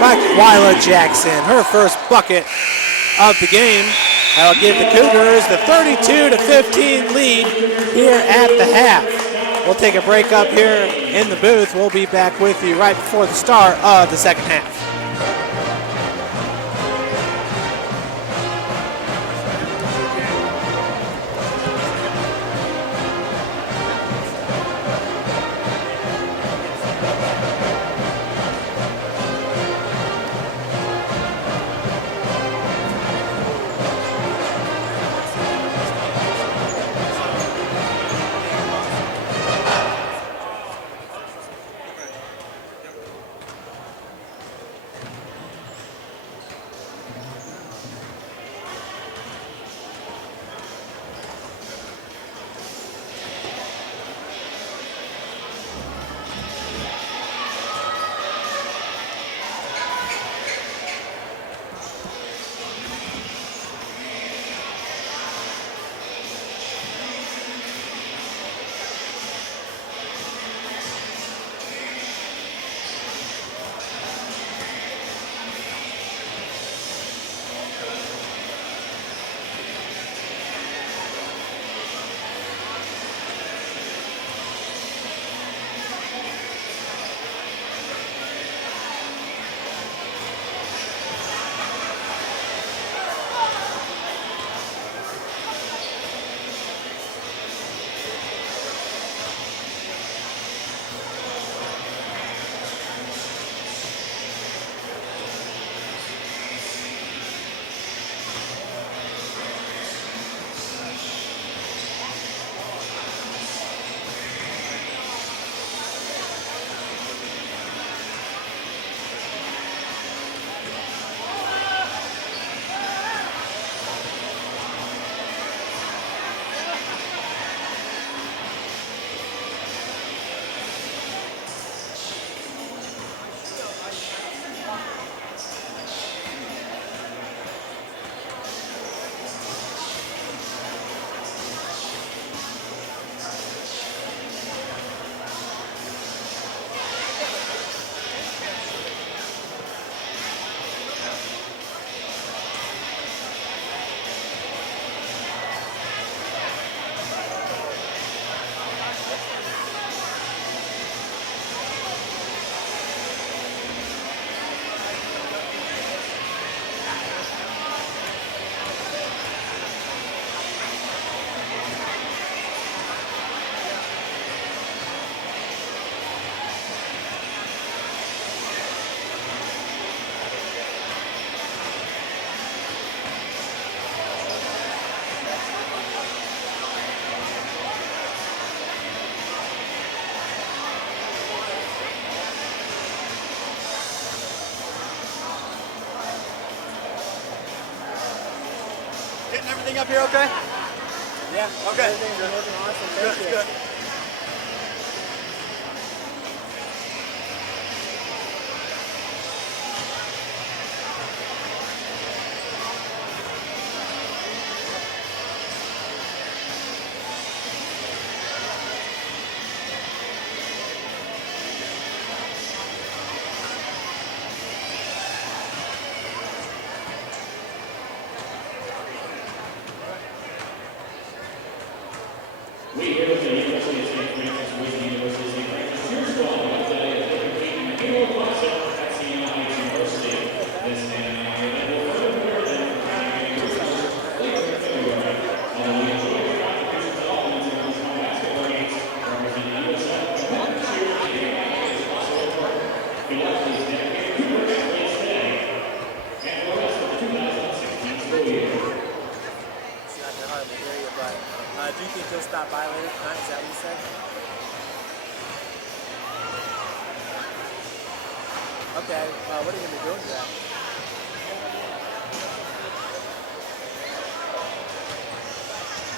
by Quila Jackson. Her first bucket of the game. That'll give the Cougars the 32-15 lead here at the half. We'll take a break up here in the booth. We'll be back with you right before the start of the second half. Getting everything up here okay? Yeah. Okay. Everything's Good. working awesome. Good, Thank you. good. We here at the University of St. Francis, with the University of St. Francis cheer squad of today as they compete in the annual concert at Huntington University. This NAIA event will further prepare them for graduating careers later in February. Although we enjoy the contributions of all women's and men's home basketball games representing USF, competitive cheer for the NAIA is also important. Philadelphia is dedicated to her athletes today and for the rest of the 2016 school year. It's not that hard to hear you, but do you think you'll stop by later tonight? Is that what you said? Okay. What are you going to be doing today?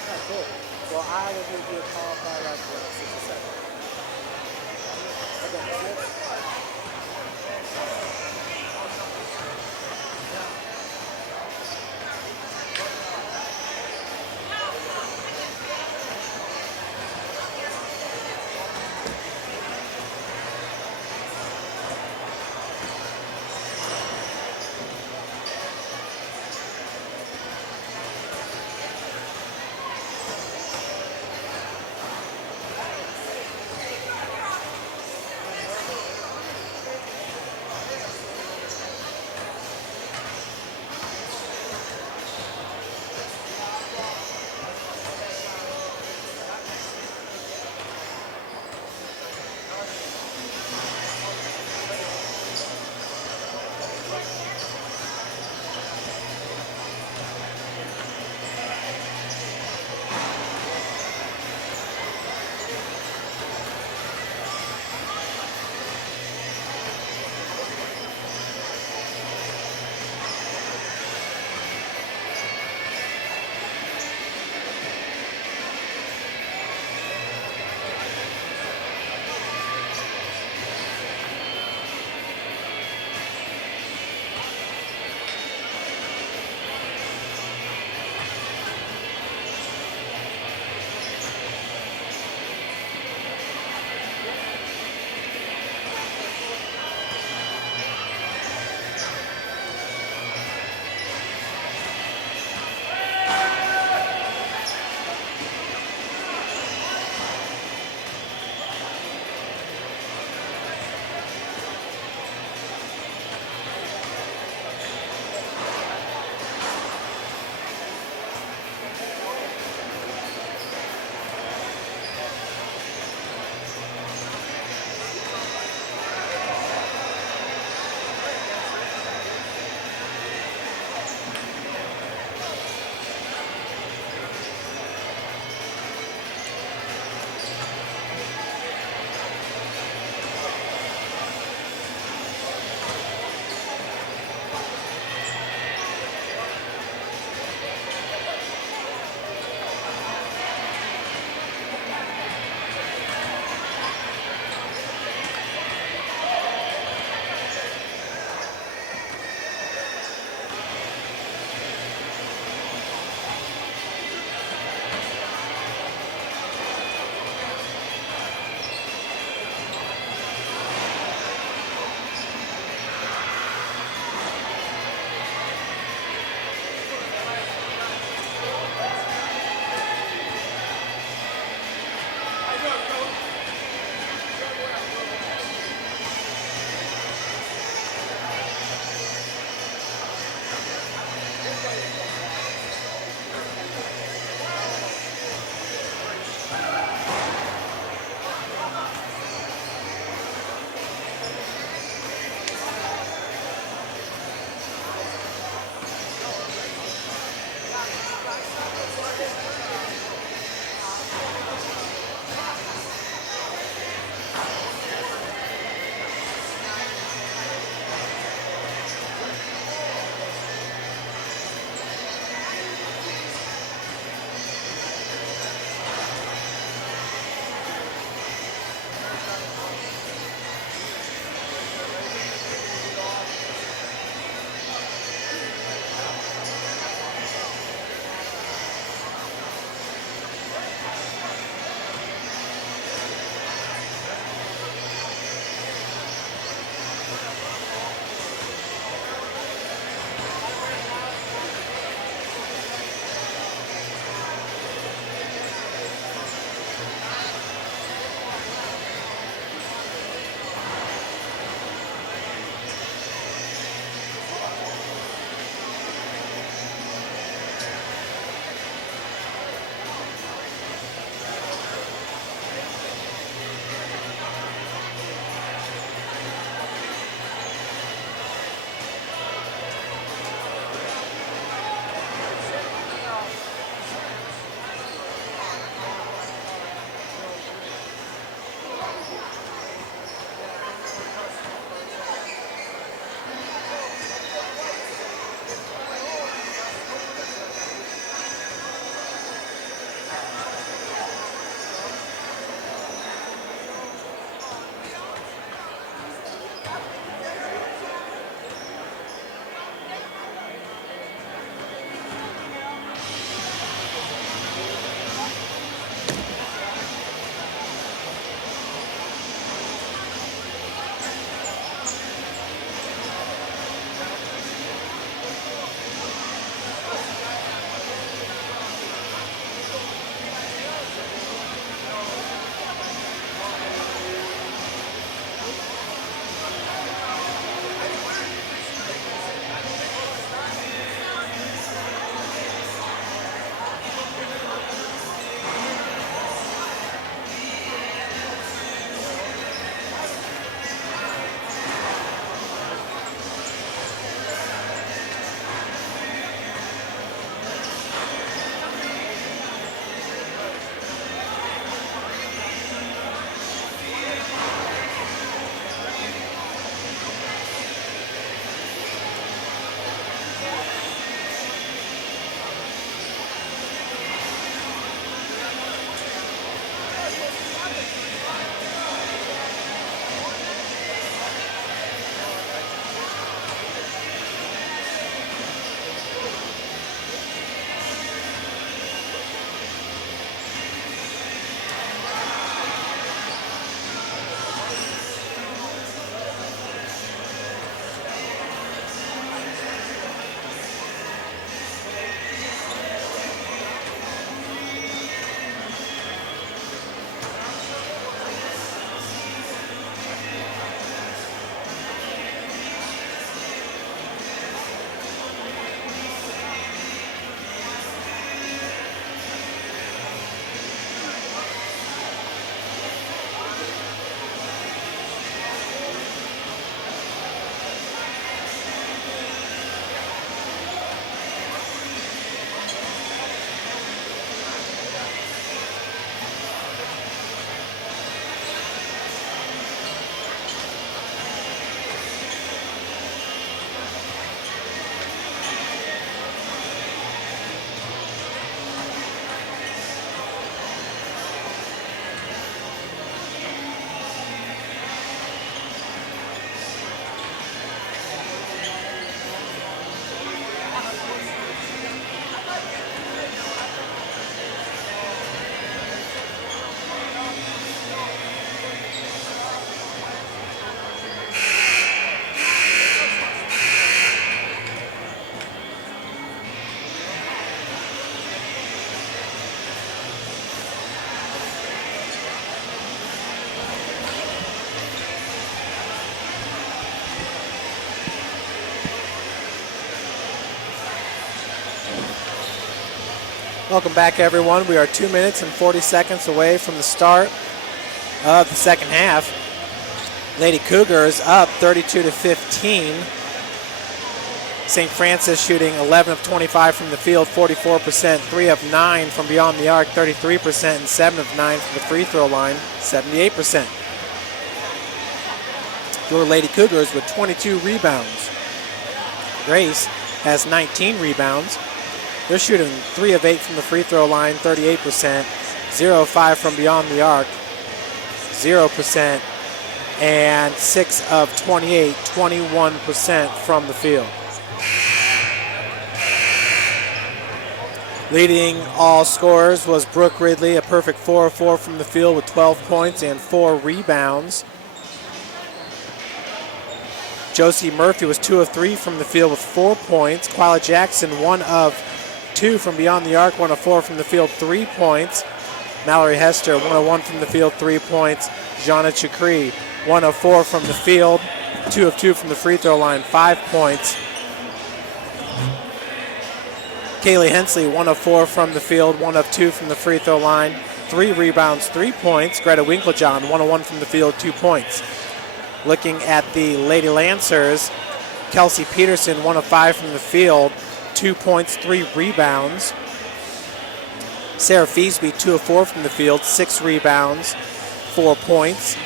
Oh, cool. Well, I will give you a call probably like 6 or 7. Okay. Good. Welcome back, everyone. We are 2 minutes and 40 seconds away from the start of the second half. Lady Cougars up 32-15. St. Francis shooting 11 of 25 from the field, 44%, 3 of 9 from beyond the arc, 33%, and 7 of 9 from the free throw line, 78%. Your Lady Cougars with 22 rebounds. Grace has 19 rebounds. They're shooting 3 of 8 from the free throw line, 38%, 0 of 5 from beyond the arc, 0%, and 6 of 28, 21% from the field. Leading all scorers was Brooke Ridley, a perfect 4 of 4 from the field with 12 points and 4 rebounds. Josie Murphy was 2 of 3 from the field with 4 points. Quila Jackson 1 of 2 from beyond the arc, 1 of 4 from the field, 3 points. Mallory Hester 1 of 1 from the field, 3 points. Jana Chakri 1 of 4 from the field, 2 of 2 from the free throw line, 5 points. Kaylee Hensley 1 of 4 from the field, 1 of 2 from the free throw line, 3 rebounds, 3 points. Greta Winklejohn 1 of 1 from the field, 2 points. Looking at the Lady Lancers, Kelsey Peterson 1 of 5 from the field, 2 points, 3 rebounds. Sarah Feesby 2 of 4 from the field, 6 rebounds, 4 points.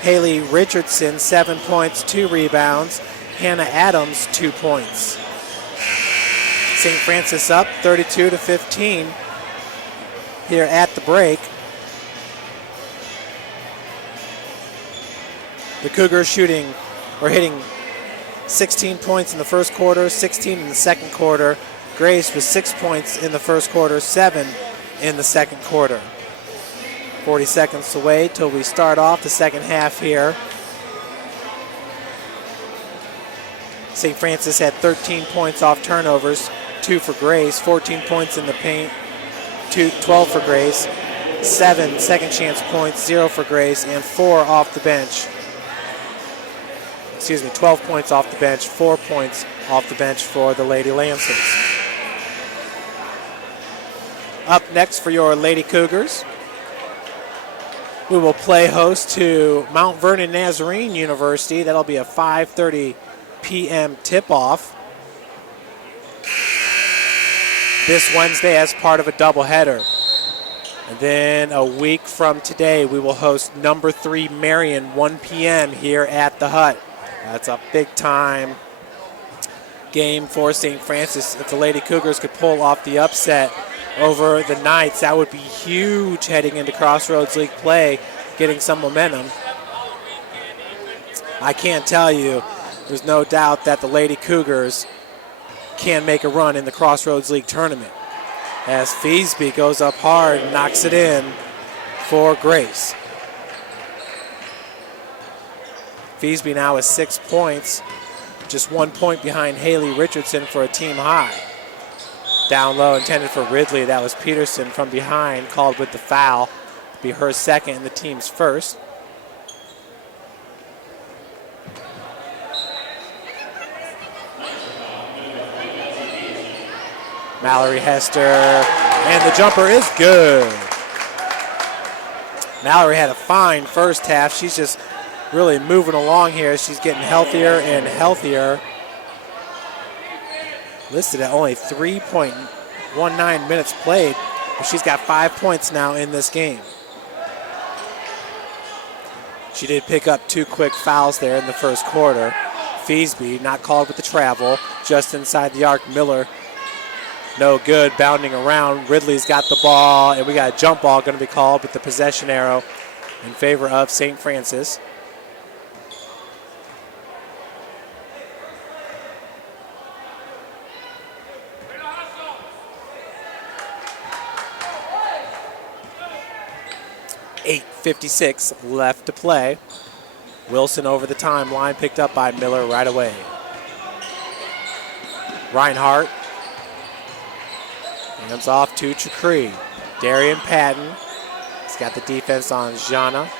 Haley Richardson 7 points, 2 rebounds. Hannah Adams 2 points. St. Francis up 32-15 here at the break. The Cougars hitting 16 points in the first quarter, 16 in the second quarter. Grace was 6 points in the first quarter, 7 in the second quarter. 40 seconds away till we start off the second half here. St. Francis had 13 points off turnovers, 2 for Grace, 14 points in the paint, 12 for Grace, 7 second chance points, 0 for Grace, and 4 off the bench. 12 points off the bench, 4 points off the bench for the Lady Lancers. Up next for your Lady Cougars, we will play host to Mount Vernon Nazarene University. That'll be a 5:30 p.m. tip-off this Wednesday as part of a doubleheader. And then a week from today, we will host number 3 Marion, 1 p.m. here at the Hut. That's a big-time game for St. Francis. If the Lady Cougars could pull off the upset over the Knights, that would be huge heading into Crossroads League play, getting some momentum. I can't tell you, there's no doubt that the Lady Cougars can make a run in the Crossroads League tournament, as Feesby goes up hard and knocks it in for Grace. Feesby now has 6 points, just 1 point behind Haley Richardson for a team high. Down low, intended for Ridley. That was Peterson from behind, called with the foul. Be her second and the team's first. Mallory Hester, and the jumper is good. Mallory had a fine first half. She's just really moving along here. She's getting healthier and healthier. Listed at only 3.19 minutes played, but she's got 5 points now in this game. She did pick up 2 quick fouls there in the first quarter. Feesby not called with the travel, just inside the arc. Miller, no good, bounding around. Ridley's got the ball, and we got a jump ball going to be called with the possession arrow in favor of St. Francis. .56 left to play. Wilson over the timeline, picked up by Miller right away. Reinhardt hands off to Chakri. Darian Patton. He's got the defense on Jana.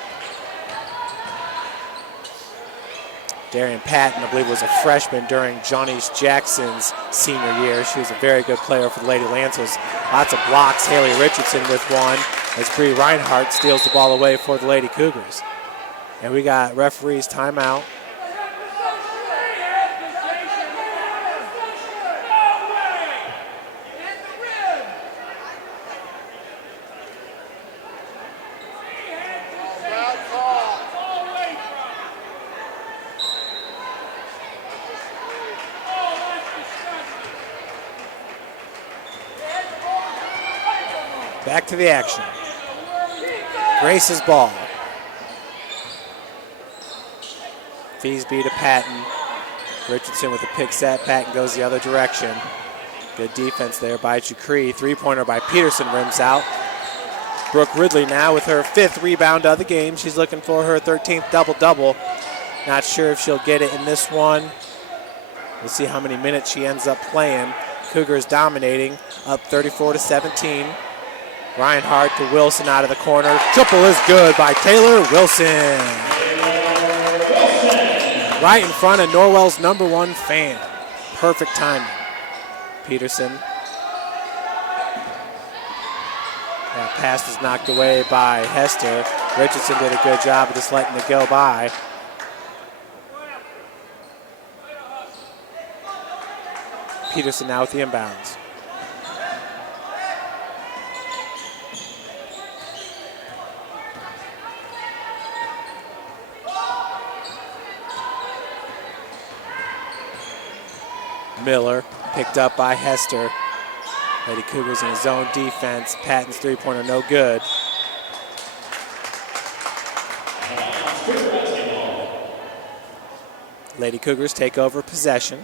Darian Patton, I believe, was a freshman during Johnny Jackson's senior year. She was a very good player for the Lady Lancers. Lots of blocks. Haley Richardson with one as Bree Reinhardt steals the ball away for the Lady Cougars. And we got referee's timeout. Back to the action. Grace's ball. Feesby to Patton. Richardson with a pick set. Patton goes the other direction. Good defense there by Chukri. Three-pointer by Peterson rims out. Brooke Ridley now with her 5th rebound of the game. She's looking for her 13th double-double. Not sure if she'll get it in this one. We'll see how many minutes she ends up playing. Cougars dominating, up 34-17. Reinhardt to Wilson out of the corner. Triple is good by Taylor Wilson. Right in front of Norwell's #1 fan. Perfect timing. Peterson. That pass was knocked away by Hester. Richardson did a good job of just letting it go by. Peterson now with the inbounds. Miller picked up by Hester. Lady Cougars in zone defense. Patton's three-pointer no good. Lady Cougars take over possession.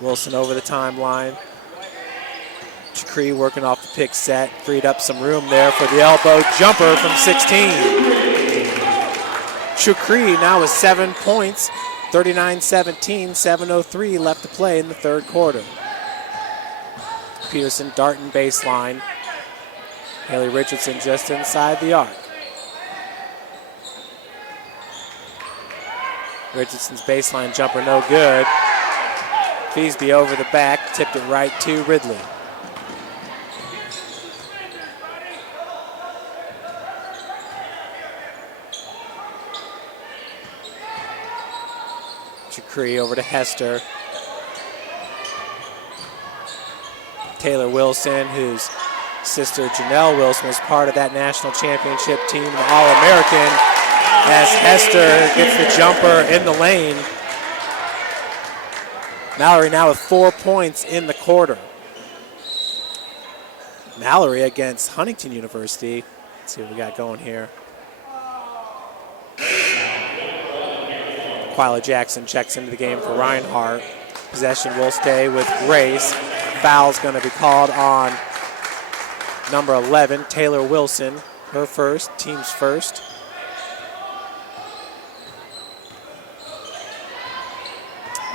Wilson over the timeline. Chakri working off the pick set. Freed up some room there for the elbow jumper from 16. Chukri now with 7 points, 39-17, 7:03 left to play in the third quarter. Peterson darting baseline. Haley Richardson just inside the arc. Richardson's baseline jumper no good. Feesby over the back, tipped it right to Ridley. Chakri over to Hester. Taylor Wilson, whose sister Janelle Wilson was part of that national championship team, the All-American, as Hester gets the jumper in the lane. Mallory now with 4 points in the quarter. Mallory against Huntington University. Let's see what we got going here. Quila Jackson checks into the game for Reinhardt. Possession will stay with Grace. Foul's going to be called on number 11, Taylor Wilson. Her first, team's first.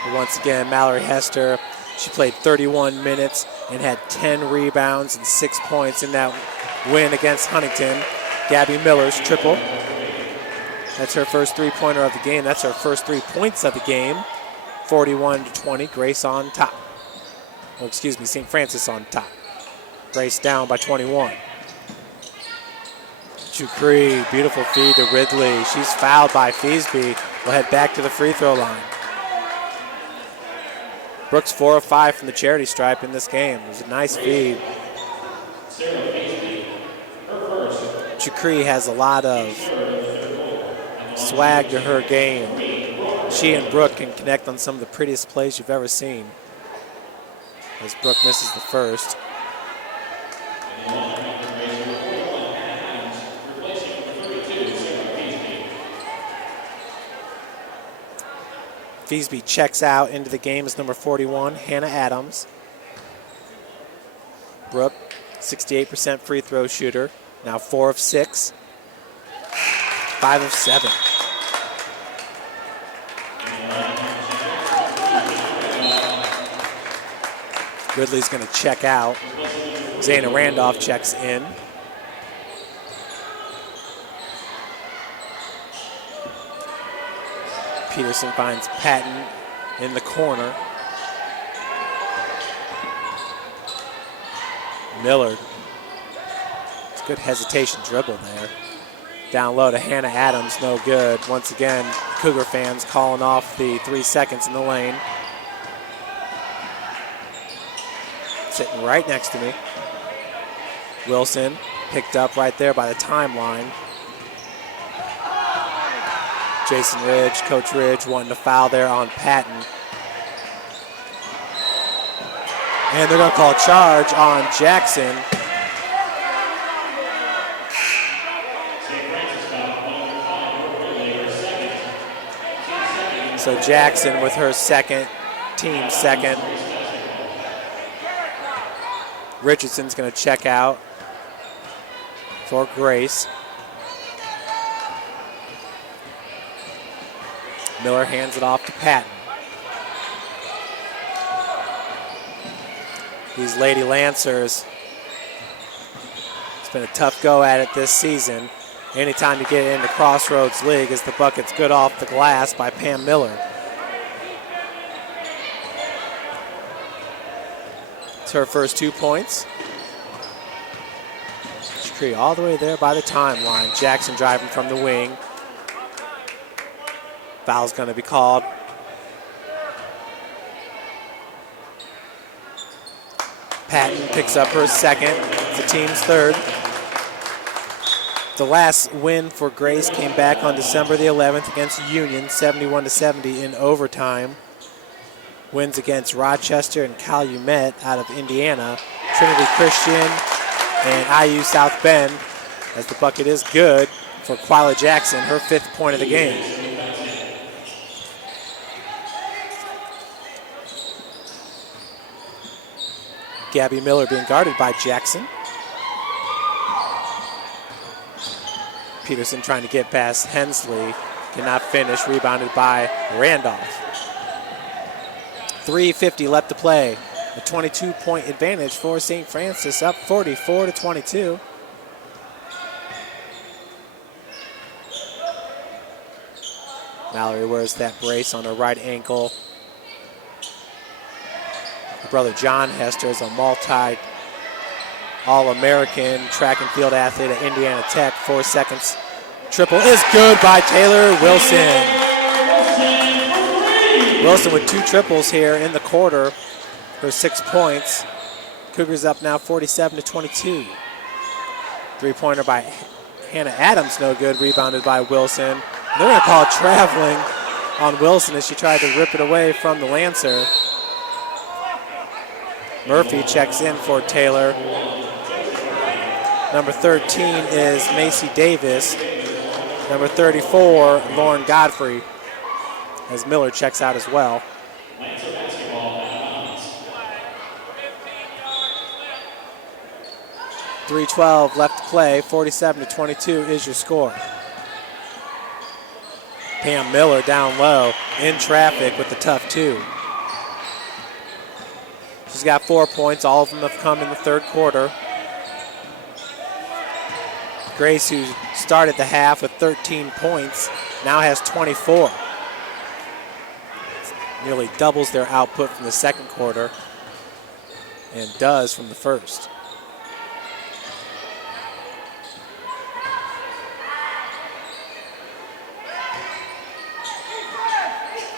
But once again, Mallory Hester, she played 31 minutes and had 10 rebounds and 6 points in that win against Huntington. Gabby Miller's triple. That's her first three-pointer of the game. That's her first 3 points of the game. 41-20, Grace on top. Oh, excuse me, St. Francis on top. Grace down by 21. Chukri, beautiful feed to Ridley. She's fouled by Feesby. We'll head back to the free throw line. Brooks 4 of 5 from the charity stripe in this game. It was a nice feed. Chukri has a lot of swag to her game. She and Brooke can connect on some of the prettiest plays you've ever seen. As Brooke misses the first. Feesby checks out into the game as number 41, Hannah Adams. Brooke, 68% free throw shooter, now 4 of 6, 5 of 7. Ridley's going to check out. Zayna Randolph checks in. Peterson finds Patton in the corner. Miller. It's a good hesitation dribble there. Down low to Hannah Adams, no good. Once again, Cougar fans calling off the 3 seconds in the lane. Sitting right next to me. Wilson picked up right there by the timeline. Jason Ridge, Coach Ridge wanting to foul there on Patton. And they're going to call a charge on Jackson. So Jackson with her second, team second. Richardson's going to check out for Grace. Miller hands it off to Patton. These Lady Lancers, it's been a tough go at it this season. Anytime you get into Crossroads League, as the bucket's good off the glass by Pam Miller. It's her first 2 points. Shakri all the way there by the timeline. Jackson driving from the wing. Foul's going to be called. Patton picks up her second. It's the team's third. The last win for Grace came back on December the 11th against Union, 71-70 in overtime. Wins against Rochester and Calumet out of Indiana, Trinity Christian and IU South Bend, as the bucket is good for Quila Jackson, her 5th point of the game. Gabby Miller being guarded by Jackson. Peterson trying to get past Hensley. Cannot finish. Rebounded by Randolph. 3:50 left to play. A 22-point advantage for St. Francis, up 44-22. Mallory wears that brace on her right ankle. Her brother John Hester is a All-American track and field athlete at Indiana Tech. 4 seconds. Triple is good by Taylor Wilson. Wilson with 2 triples here in the quarter for 6 points. Cougars up now 47-22. 3-pointer by Hannah Adams, no good. Rebounded by Wilson. They're going to call traveling on Wilson as she tried to rip it away from the Lancer. Murphy checks in for Taylor. Number 13 is Macy Davis. Number 34, Lauren Godfrey, as Miller checks out as well. 3:12 left to play. 47-22 is your score. Pam Miller down low in traffic with the tough 2. She's got 4 points. All of them have come in the third quarter. Grace, who started the half with 13 points, now has 24. Nearly doubles their output from the second quarter and does from the first.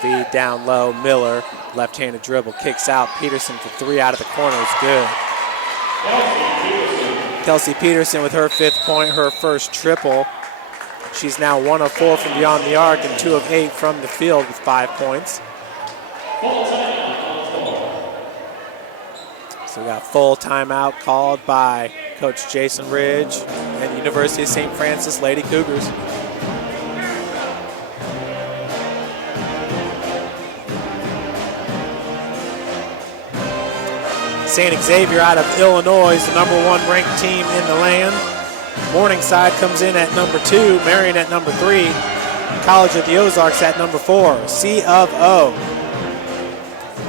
Feed down low, Miller, left-handed dribble, kicks out. Peterson for 3 out of the corner is good. Kelsey Peterson with her 5th point, her first triple. She's now 1 of 4 from beyond the arc and 2 of 8 from the field with 5 points. So we got full timeout called by Coach Jason Ridge and University of St. Francis Lady Cougars. St. Xavier out of Illinois is the number 1 ranked team in the land. Morningside comes in at number 2, Marion at number 3, College of the Ozarks at number 4, C of O.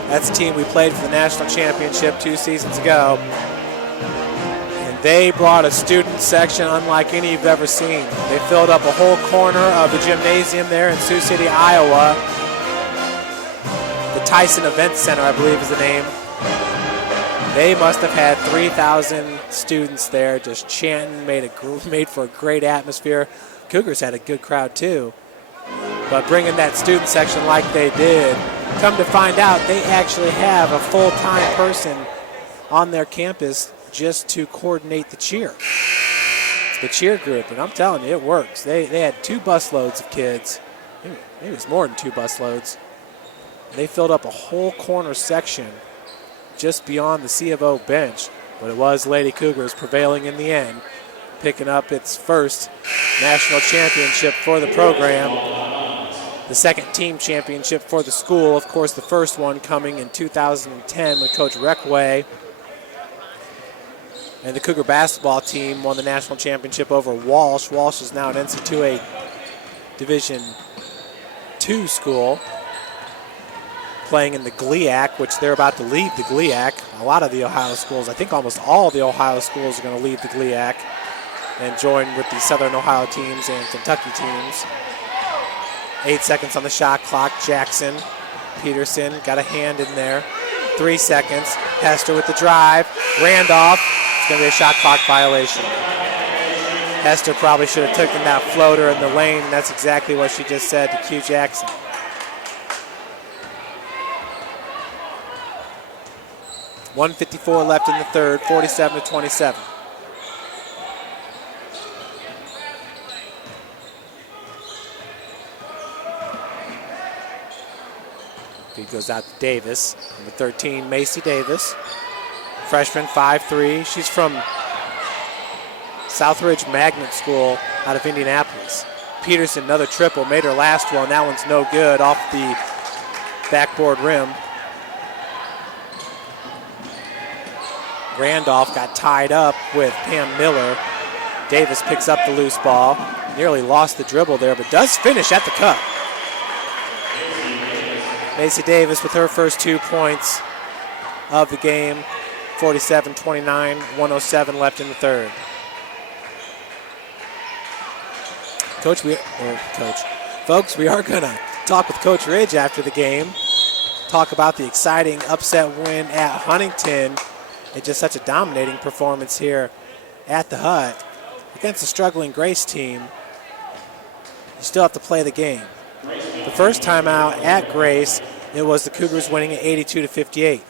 That's a team we played for the national championship 2 seasons ago. And they brought a student section unlike any you've ever seen. They filled up a whole corner of the gymnasium there in Sioux City, Iowa, the Tyson Event Center, I believe is the name. They must have had 3,000 students there just chanting, made for a great atmosphere. Cougars had a good crowd too. But bringing that student section like they did, come to find out they actually have a full-time person on their campus just to coordinate the cheer. It's the cheer group, and I'm telling you, it works. They had 2 busloads of kids. Maybe it's more than 2 busloads. They filled up a whole corner section just beyond the C of O bench, but it was Lady Cougars prevailing in the end, picking up its first national championship for the program, the second team championship for the school. Of course, the first one coming in 2010 with Coach Reckway. And the Cougar basketball team won the national championship over Walsh. Walsh is now an NC2A Division II school, playing in the GLIAC, which they're about to leave the GLIAC. A lot of the Ohio schools, I think almost all the Ohio schools are going to leave the GLIAC and join with the Southern Ohio teams and Kentucky teams. 8 seconds on the shot clock. Jackson, Peterson got a hand in there. 3 seconds. Hester with the drive. Randolph. It's going to be a shot clock violation. Hester probably should have taken that floater in the lane, and that's exactly what she just said to Q Jackson. .154 left in the third, 47-27. Feed goes out to Davis. Number 13, Macy Davis. Freshman, 5'3". She's from Southridge Magnet School out of Indianapolis. Peterson, another triple, made her last one. That one's no good, off the backboard rim. Randolph got tied up with Pam Miller. Davis picks up the loose ball. Nearly lost the dribble there, but does finish at the cup. Macy Davis with her first 2 points of the game. 47-29, 107 left in the third. Folks, we are going to talk with Coach Ridge after the game. Talk about the exciting upset win at Huntington. It's just such a dominating performance here at the Hut. Against a struggling Grace team, you still have to play the game. The first time out at Grace, it was the Cougars winning at 82-58.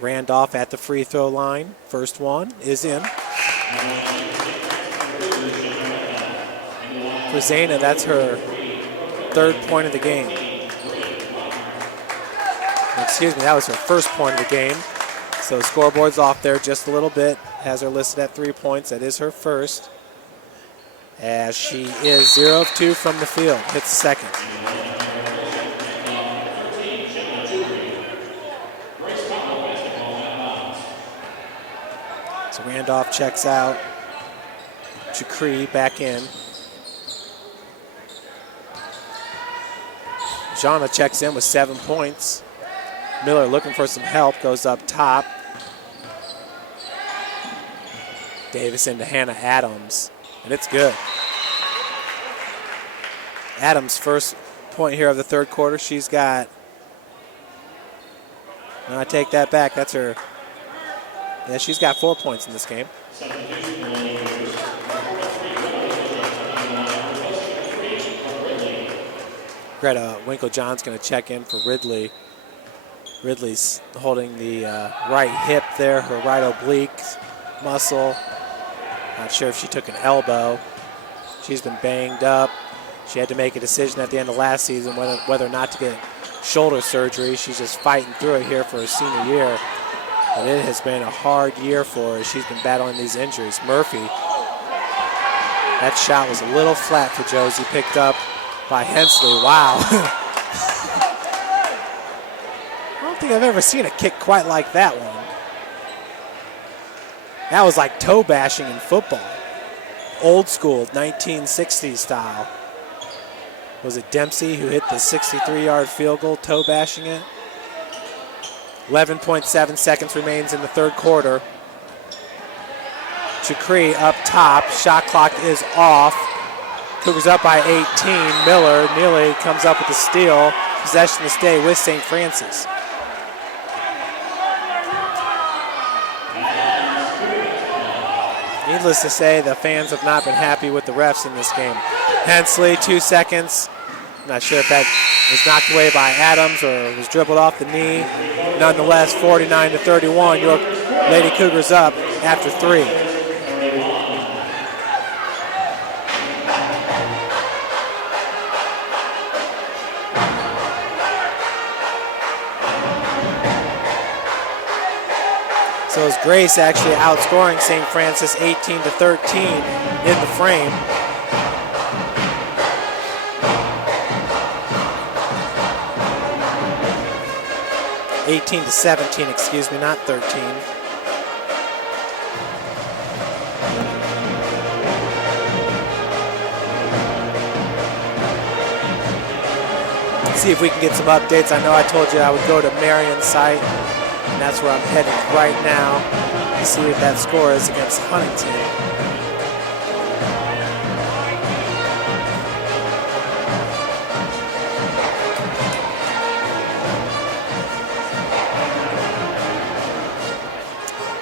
Randolph at the free throw line. First one is in. For Zayna, that's her 3rd point of the game. Excuse me, that was her first point of the game. So scoreboard's off there just a little bit. Has her listed at 3 points. That is her first. As she is 0 of 2 from the field. Hits the second. So Randolph checks out. Chakri back in. Jana checks in with 7 points. Miller looking for some help, goes up top. Davis into Hannah Adams, and it's good. Adams' first point here of the third quarter. She's got, no, I take that back, that's her, yeah, she's got 4 points in this game. Greta Winkle-John's going to check in for Ridley. Ridley's holding the right hip there, her right oblique muscle. Not sure if she took an elbow. She's been banged up. She had to make a decision at the end of last season whether or not to get shoulder surgery. She's just fighting through it here for her senior year. But it has been a hard year for her. She's been battling these injuries. Murphy, that shot was a little flat for Josie, picked up by Hensley. Wow. I don't think I've ever seen a kick quite like that one. That was like toe bashing in football. Old school, 1960s style. Was it Dempsey who hit the 63-yard field goal, toe bashing it? 11.7 seconds remains in the third quarter. Chakri up top. Shot clock is off. Cougars up by 18. Miller nearly comes up with the steal. Possession to stay with St. Francis. Needless to say, the fans have not been happy with the refs in this game. Hensley, 2 seconds. Not sure if that was knocked away by Adams or was dribbled off the knee. Nonetheless, 49-31, York Lady Cougars up after 3. So is Grace actually outscoring St. Francis 18-13 in the frame. (18-17), excuse me, not 13. Let's see if we can get some updates. I know I told you I would go to Marion's site, and that's where I'm headed right now to see what that score is against Huntington.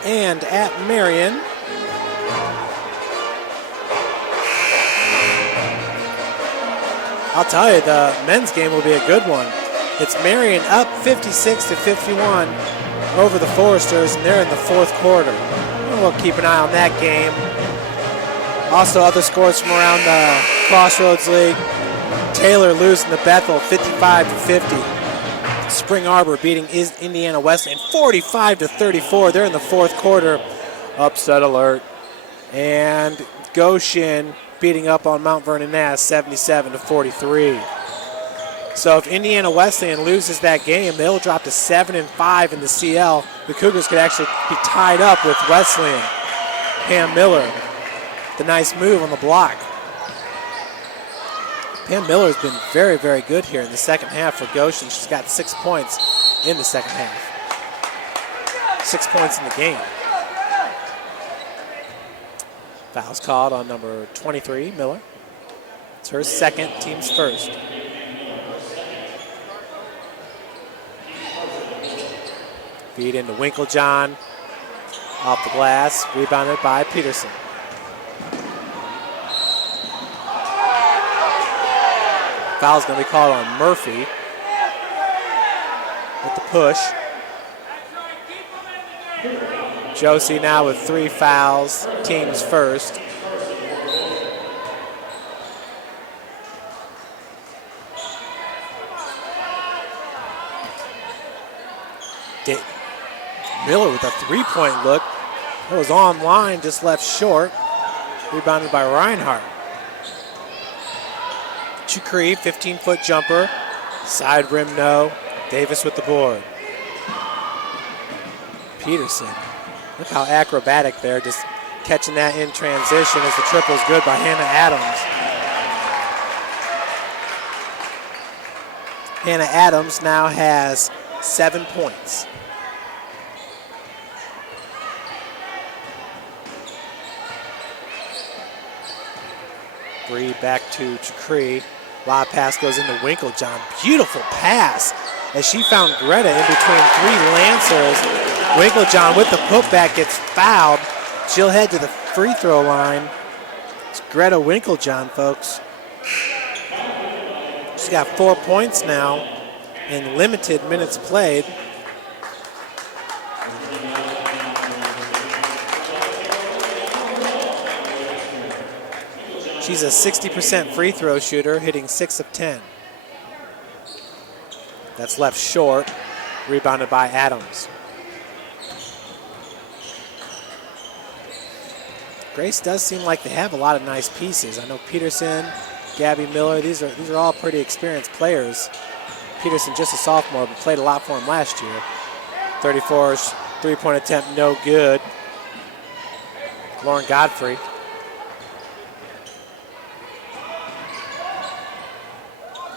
And at Marion, I'll tell you, the men's game will be a good one. It's Marion up 56-51 over the Foresters, and they're in the 4th quarter. We'll keep an eye on that game. Also, other scores from around the Crossroads League. Taylor losing to Bethel 55-50. Spring Arbor beating Indiana Wesleyan 45-34. They're in the 4th quarter. Upset alert. And Goshen beating up on Mount Vernon Nass 77-43. So if Indiana Wesleyan loses that game, they'll drop to 7-5 in the CL. The Cougars could actually be tied up with Wesleyan. Pam Miller, the nice move on the block. Pam Miller's been very, very good here in the second half for Goshen. She's got 6 points in the second half. 6 points in the game. Foul's called on number 23, Miller. It's her second, team's first. Feed into Winklejohn. Off the glass, rebounded by Peterson. Foul's going to be called on Murphy with the push. Josie now with 3 fouls, team's first. Miller with a 3-point look. It was online, just left short. Rebounded by Reinhardt. Chukri, 15-foot jumper. Side rim, no. Davis with the board. Peterson. Look how acrobatic there, just catching that in transition as the triple's good by Hannah Adams. Hannah Adams now has 7 points. Bree back to Chukri. Lob pass goes into Winklejohn. Beautiful pass as she found Greta in between 3 Lancers. Winklejohn with the putback gets fouled. She'll head to the free throw line. It's Greta Winklejohn, folks. She's got 4 points now in limited minutes played. She's a 60% free throw shooter, hitting 6 of 10. That's left short, rebounded by Adams. Grace does seem like they have a lot of nice pieces. I know Peterson, Gabby Miller, these are all pretty experienced players. Peterson just a sophomore, but played a lot for him last year. 34 3-point attempt, no good. Lauren Godfrey.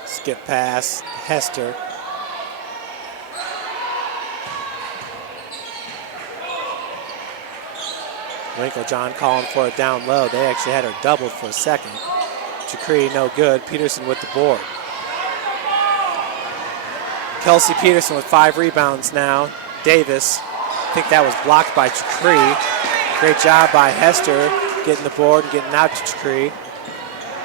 Skip pass, Hester. Winklejohn calling for it down low. They actually had her doubled for a second. Chukri no good. Peterson with the board. Kelsey Peterson with 5 rebounds now. Davis, I think that was blocked by Chakri. Great job by Hester getting the board and getting out to Chakri.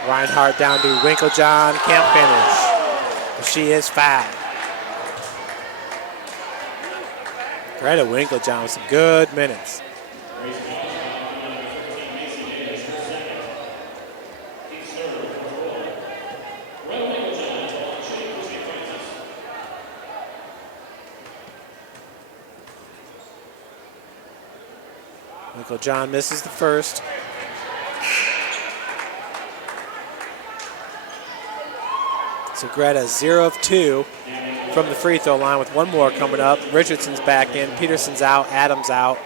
Reinhardt down to Winklejohn, can't finish. But she is fouled. Greta Winklejohn with some good minutes. Winklejohn misses the first. So Greta 0 of 2 from the free throw line with one more coming up. Richardson's back in, Peterson's out, Adams out.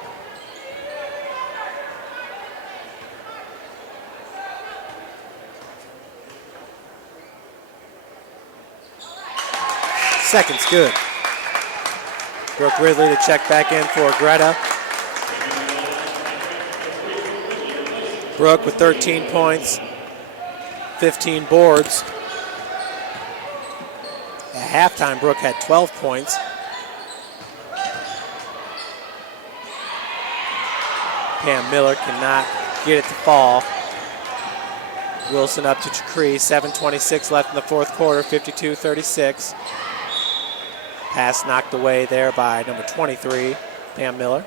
Second's good. Brooke Ridley to check back in for Greta. Brooke with 13 points, 15 boards. At halftime, Brooke had 12 points. Pam Miller cannot get it to fall. Wilson up to Chakri, 7:26 left in the fourth quarter, 52-36. Pass knocked away there by number 23, Pam Miller.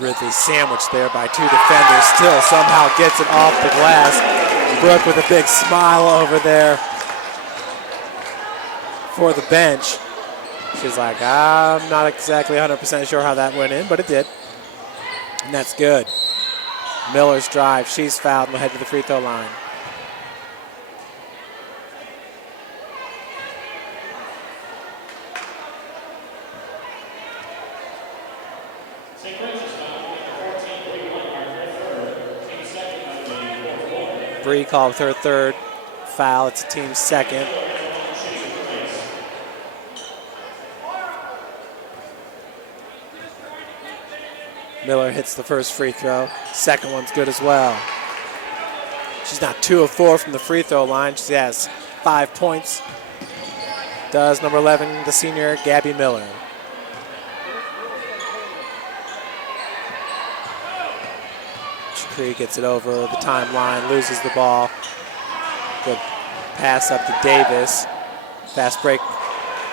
Ridley sandwiched there by 2 defenders. Still somehow gets it off the glass. Brooke with a big smile over there for the bench. She's like, I'm not exactly 100% sure how that went in, but it did. And that's good. Miller's drive. She's fouled and will head to the free throw line. Bree called with her third foul. It's the team's second. Miller hits the first free throw. Second one's good as well. She's not 2 of 4 from the free throw line. She has 5 points. Does number 11, the senior, Gabby Miller. Chakri gets it over the timeline, loses the ball. Good pass up to Davis. Fast break.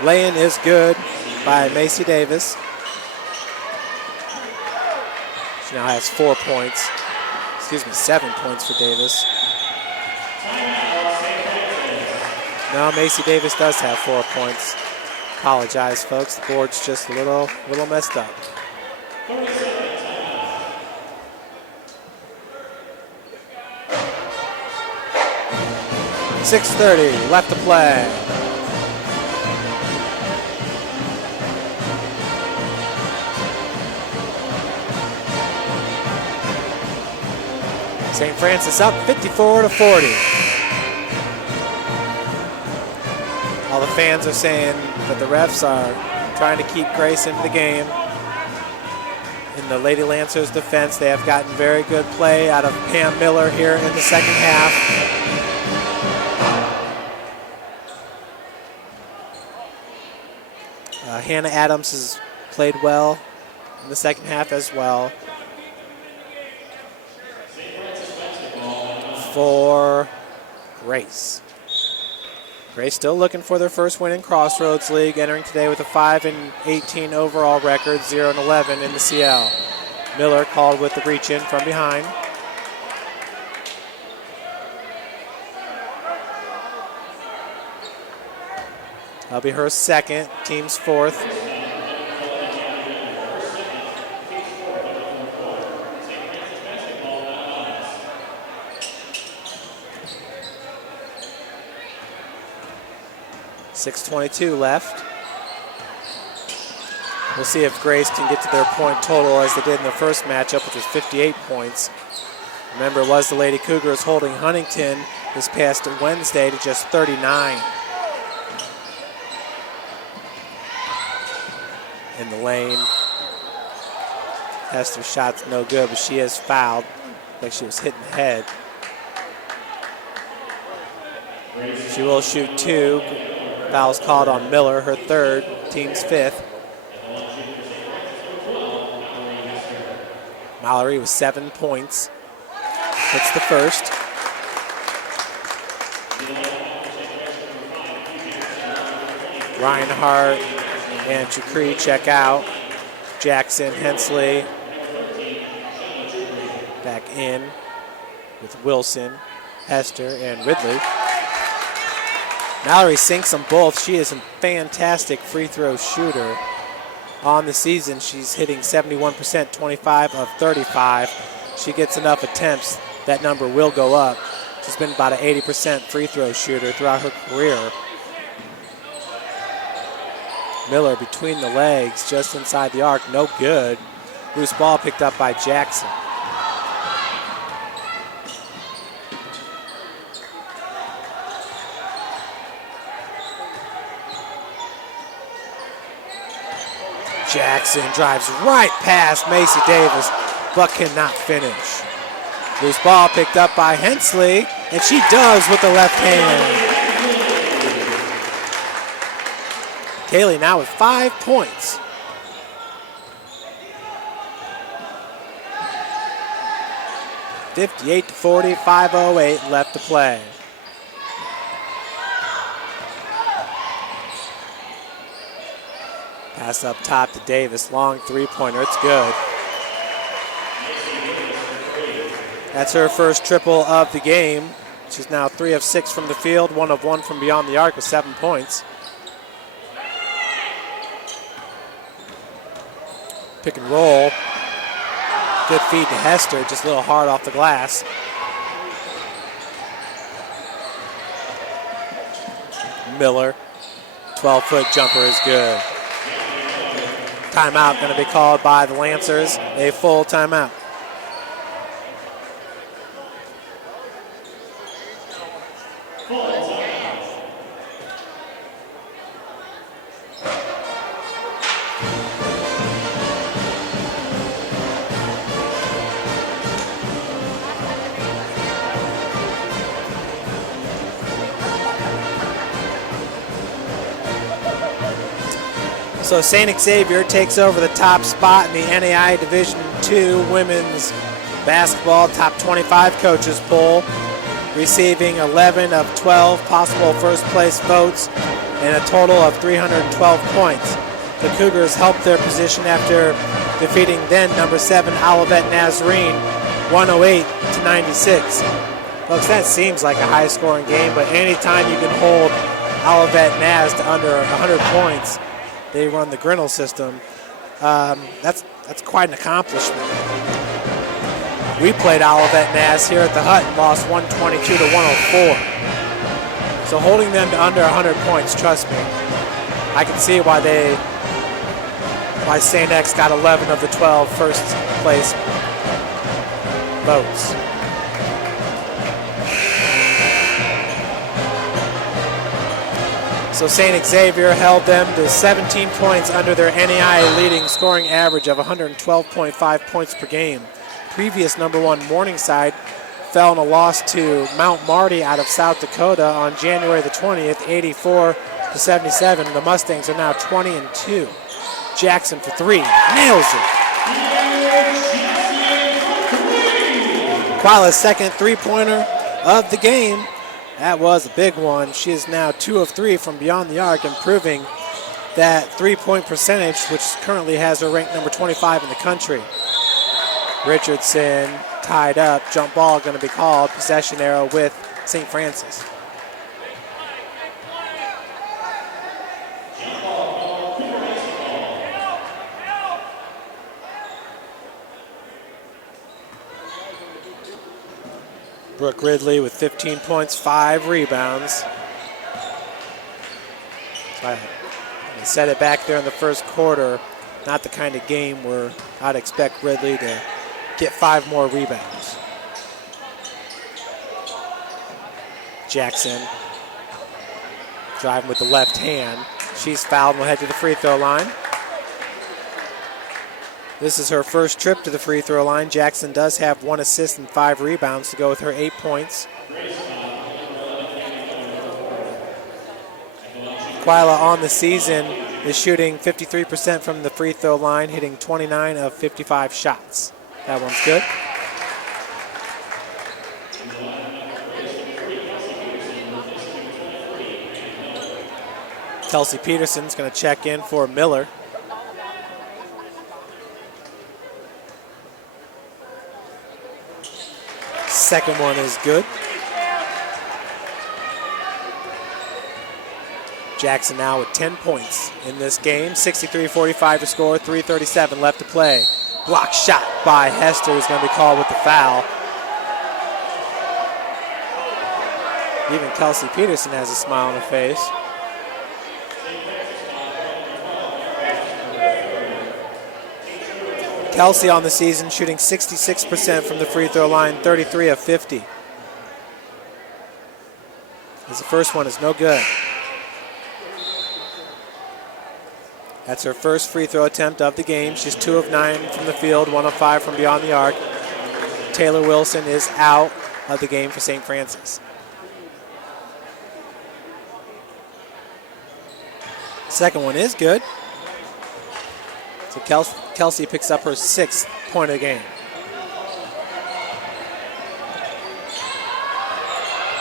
Lay-in is good by Macy Davis. She now has 4 points. 7 points for Davis. No, Macy Davis does have 4 points. Apologize, folks. The board's just a little messed up. 6:30 left to play. St. Francis up 54-40. All the fans are saying that the refs are trying to keep Grace into the game. In the Lady Lancers' defense, they have gotten very good play out of Pam Miller here in the second half. Hannah Adams has played well in the second half as well. For Grace. Grace still looking for their first win in Crossroads League, entering today with a 5-18 overall record, 0-11 in the CL. Miller called with the reach in from behind. That'll be her second, team's fourth. .6:22 left. We'll see if Grace can get to their point total as they did in the first matchup, which was 58 points. Remember, it was the Lady Cougars holding Huntington this past Wednesday to just 39. In the lane. Hester's shot's no good, but she is fouled. Like she was hit in the head. She will shoot 2. Foul's called on Miller, her 3rd, team's 5th. Mallory with 7 points. Hits the first. Reinhardt and Chakri check out. Jackson, Hensley back in with Wilson, Hester, and Ridley. Mallory sinks them both. She is a fantastic free throw shooter. On the season, she's hitting 71%, 25 of 35. She gets enough attempts, that number will go up. She's been about an 80% free throw shooter throughout her career. Miller between the legs, just inside the arc, no good. Loose ball picked up by Jackson. Jackson drives right past Macy Davis, but cannot finish. Loose ball picked up by Hensley, and she does with the left hand. Kaylee now with 5 points. (58-40), 5:08 left to play. Pass up top to Davis, long three-pointer, it's good. That's her first triple of the game. She's now 3 of 6 from the field, 1 of 1 from beyond the arc with 7 points. Pick and roll. Good feed to Hester, just a little hard off the glass. Miller, 12-foot jumper is good. Timeout going to be called by the Lancers, a full timeout. So St. Xavier takes over the top spot in the NAIA Division II Women's Basketball Top 25 Coaches Poll, receiving 11 of 12 possible first place votes and a total of 312 points. The Cougars helped their position after defeating then number 7 Olivet Nazarene 108-96. Folks, that seems like a high-scoring game, but anytime you can hold Olivet Naz to under 100 points, they run the Grinnell system. That's quite an accomplishment. We played Olivet Naz here at the Hut and lost 122-104. So holding them to under 100 points, trust me, I can see why St. X got 11 of the 12 first place votes. So St. Xavier held them to 17 points under their NAIA leading scoring average of 112.5 points per game. Previous number 1 Morningside fell in a loss to Mount Marty out of South Dakota on January the 20th, 84-77. The Mustangs are now 20-2. Jackson for 3, nails it. Quila's second three-pointer of the game. That was a big one. She is now 2 of 3 from beyond the arc, improving that three-point percentage, which currently has her ranked number 25 in the country. Richardson tied up. Jump ball going to be called. Possession arrow with St. Francis. Brooke Ridley with 15 points, 5 rebounds. So I set it back there in the first quarter. not the kind of game where I'd expect Ridley to get 5 more rebounds. Jackson driving with the left hand. She's fouled and will head to the free throw line. This is her first trip to the free throw line. Jackson does have 1 assist and 5 rebounds to go with her 8 points. Quila on the season is shooting 53% from the free throw line, hitting 29 of 55 shots. That one's good. Kelsey Peterson's going to check in for Miller. Second one is good. Jackson now with 10 points in this game. 63-45 to score, 3:37 left to play. Block shot by Hester is going to be called with the foul. Even Kelsey Peterson has a smile on her face. Kelsey on the season shooting 66% from the free throw line, 33 of 50. As the first one is no good. That's her first free throw attempt of the game. She's 2 of 9 from the field, 1 of 5 from beyond the arc. Taylor Wilson is out of the game for St. Francis. Second one is good. So Kelsey picks up her 6th point of the game.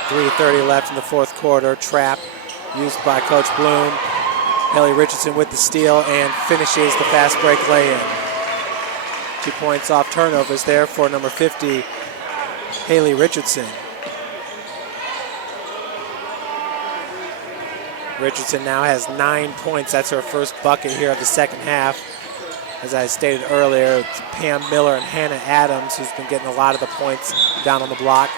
3:30 left in the fourth quarter. Trap used by Coach Bloom. Haley Richardson with the steal and finishes the fast break lay-in. 2 points off turnovers there for number 50, Haley Richardson. Richardson now has 9 points. That's her first bucket here of the second half. As I stated earlier, it's Pam Miller and Hannah Adams who's been getting a lot of the points down on the block.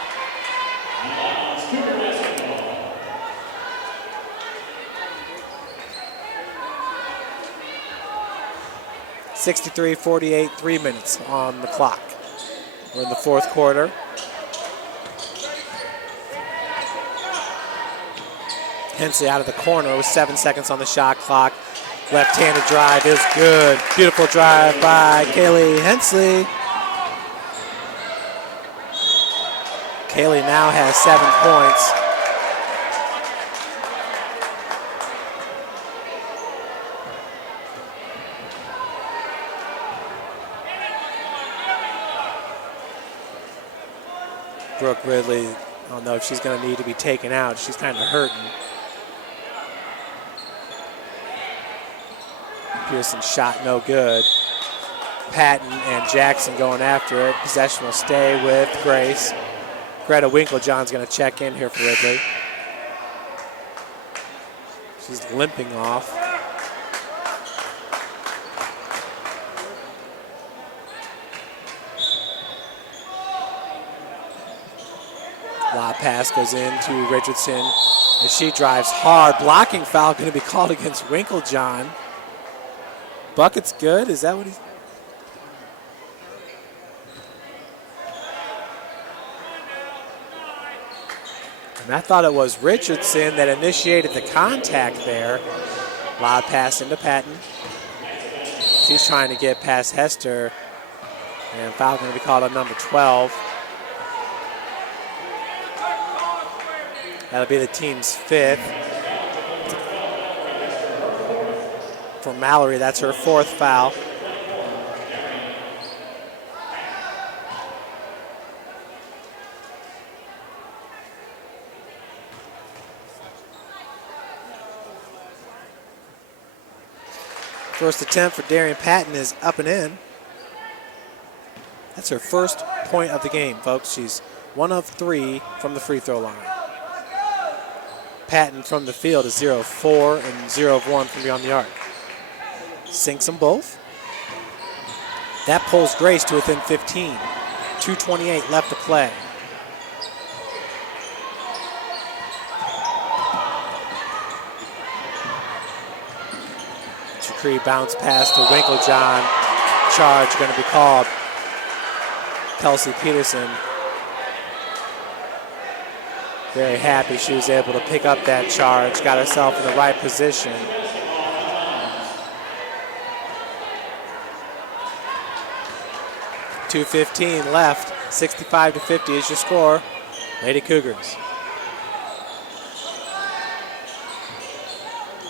63-48, 3 minutes on the clock. We're in the fourth quarter. Hensley out of the corner with 7 seconds on the shot clock. Left-handed drive is good. Beautiful drive by Kaylee Hensley. Kaylee now has 7 points. Brooke Ridley, I don't know if she's going to need to be taken out. She's kind of hurting. Pearson's shot no good. Patton and Jackson going after it. Possession will stay with Grace. Greta Winklejohn's going to check in here for Ridley. She's limping off. Lob pass goes into Richardson as she drives hard. Blocking foul going to be called against Winklejohn. Bucket's good. Is that what he's... And I thought it was Richardson that initiated the contact there. Lob pass into Patton. She's trying to get past Hester. And foul going to be called on number 12. That'll be the team's 5th. For Mallory, that's her 4th foul. First attempt for Darian Patton is up and in. That's her first point of the game, folks. She's 1 of 3 from the free throw line. Patton from the field is 0 of 4 and 0 of 1 from beyond the arc. Sinks them both. That pulls Grace to within 15. 2:28 left to play. Cree bounce pass to Winklejohn. Charge going to be called. Kelsey Peterson very happy she was able to pick up that charge, got herself in the right position. .215 left, 65-50 is your score. Lady Cougars.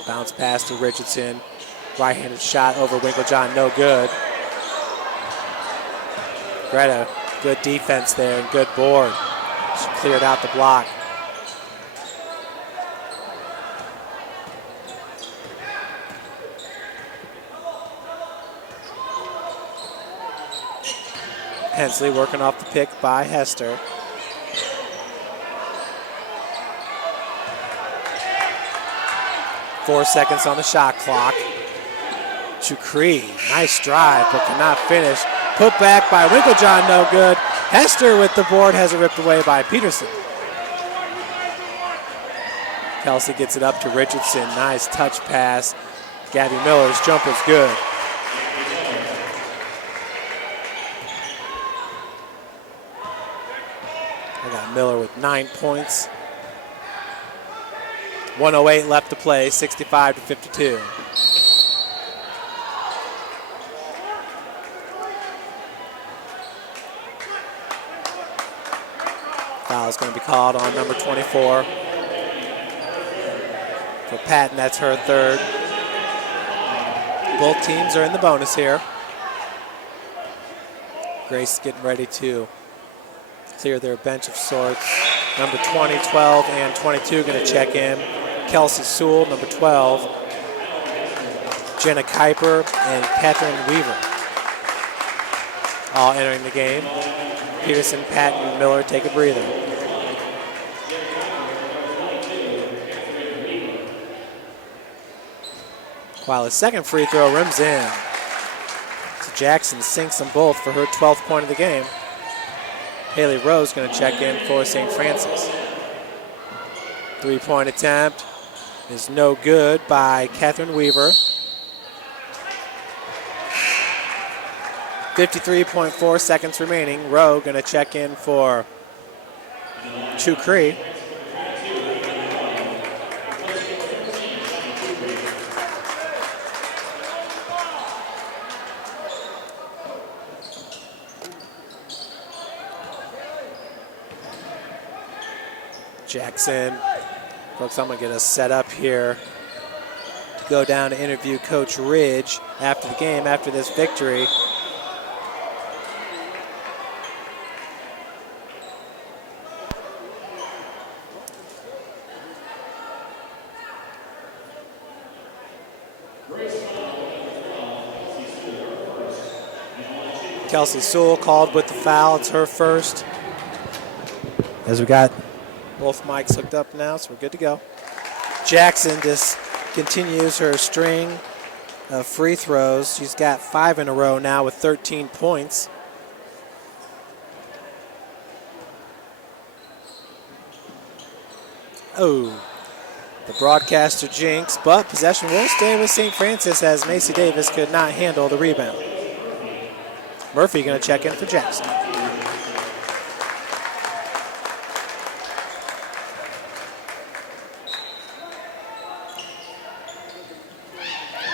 Bounce pass to Richardson. Right-handed shot over Winklejohn, no good. Greta, good defense there and good board. She cleared out the block. Hensley working off the pick by Hester. Four seconds on the shot clock. Cree, nice drive, but cannot finish. Put back by Winklejohn, no good. Hester with the board, has it ripped away by Peterson. Kelsey gets it up to Richardson, nice touch pass. Gabby Miller's jumper's good. I got Miller with 9 points. 1:08 left to play, 65-52. Foul's going to be called on number 24. For Patton, that's her third. Both teams are in the bonus here. Grace getting ready to clear their bench of sorts. Number 20, 12, and 22 going to check in. Kelsey Sewell, number 12. Jenna Kuiper and Catherine Weaver all entering the game. Peterson, Patton, and Miller take a breather. While his second free throw rims in. So Jackson sinks them both for her 12th point of the game. Haley Rose going to check in for St. Francis. Three-point attempt is no good by Catherine Weaver. 53.4 seconds remaining. Rowe going to check in for Cree. Jackson. Folks, I'm going to get us set up here to go down to interview Coach Ridge after the game, after this victory. Kelsey Sewell called with the foul. It's her first. As we got both mics hooked up now, so we're good to go. Jackson just continues her string of free throws. She's got 5 in a row now with 13 points. Oh, the broadcaster jinx, but possession will stay with St. Francis as Macy Davis could not handle the rebound. Murphy going to check in for Jackson.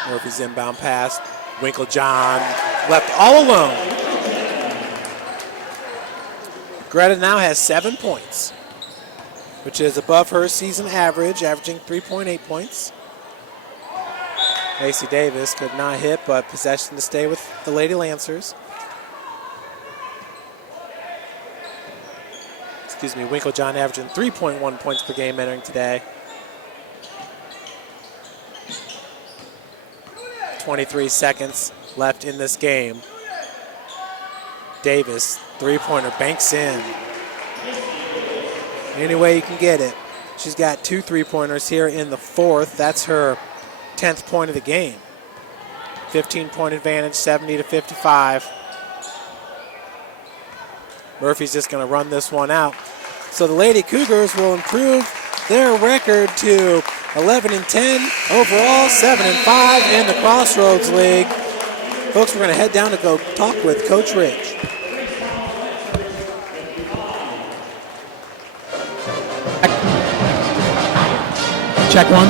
Murphy's inbound pass. Winklejohn left all alone. Greta now has 7 points, which is above her season average, averaging 3.8 points. Macy Davis could not hit, but possession to stay with the Lady Lancers. Winklejohn averaging 3.1 points per game entering today. 23 seconds left in this game. Davis, three-pointer, banks in. Any way you can get it. She's got 2 three-pointers here in the fourth. That's her 10th point of the game. 15-point advantage, 70-55. Murphy's just going to run this one out. So the Lady Cougars will improve their record to 11-10 overall, 7-5 in the Crossroads League. Folks, we're going to head down to go talk with Coach Ridge. Check one.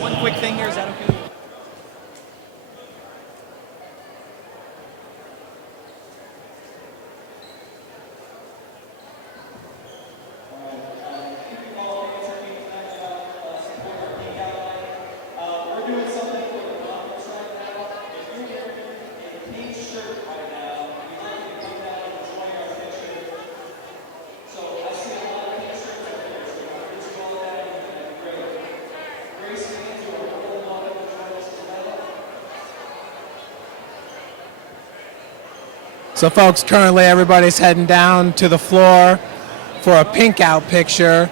One quick thing here, is that okay? So folks, currently everybody's heading down to the floor for a pink out picture.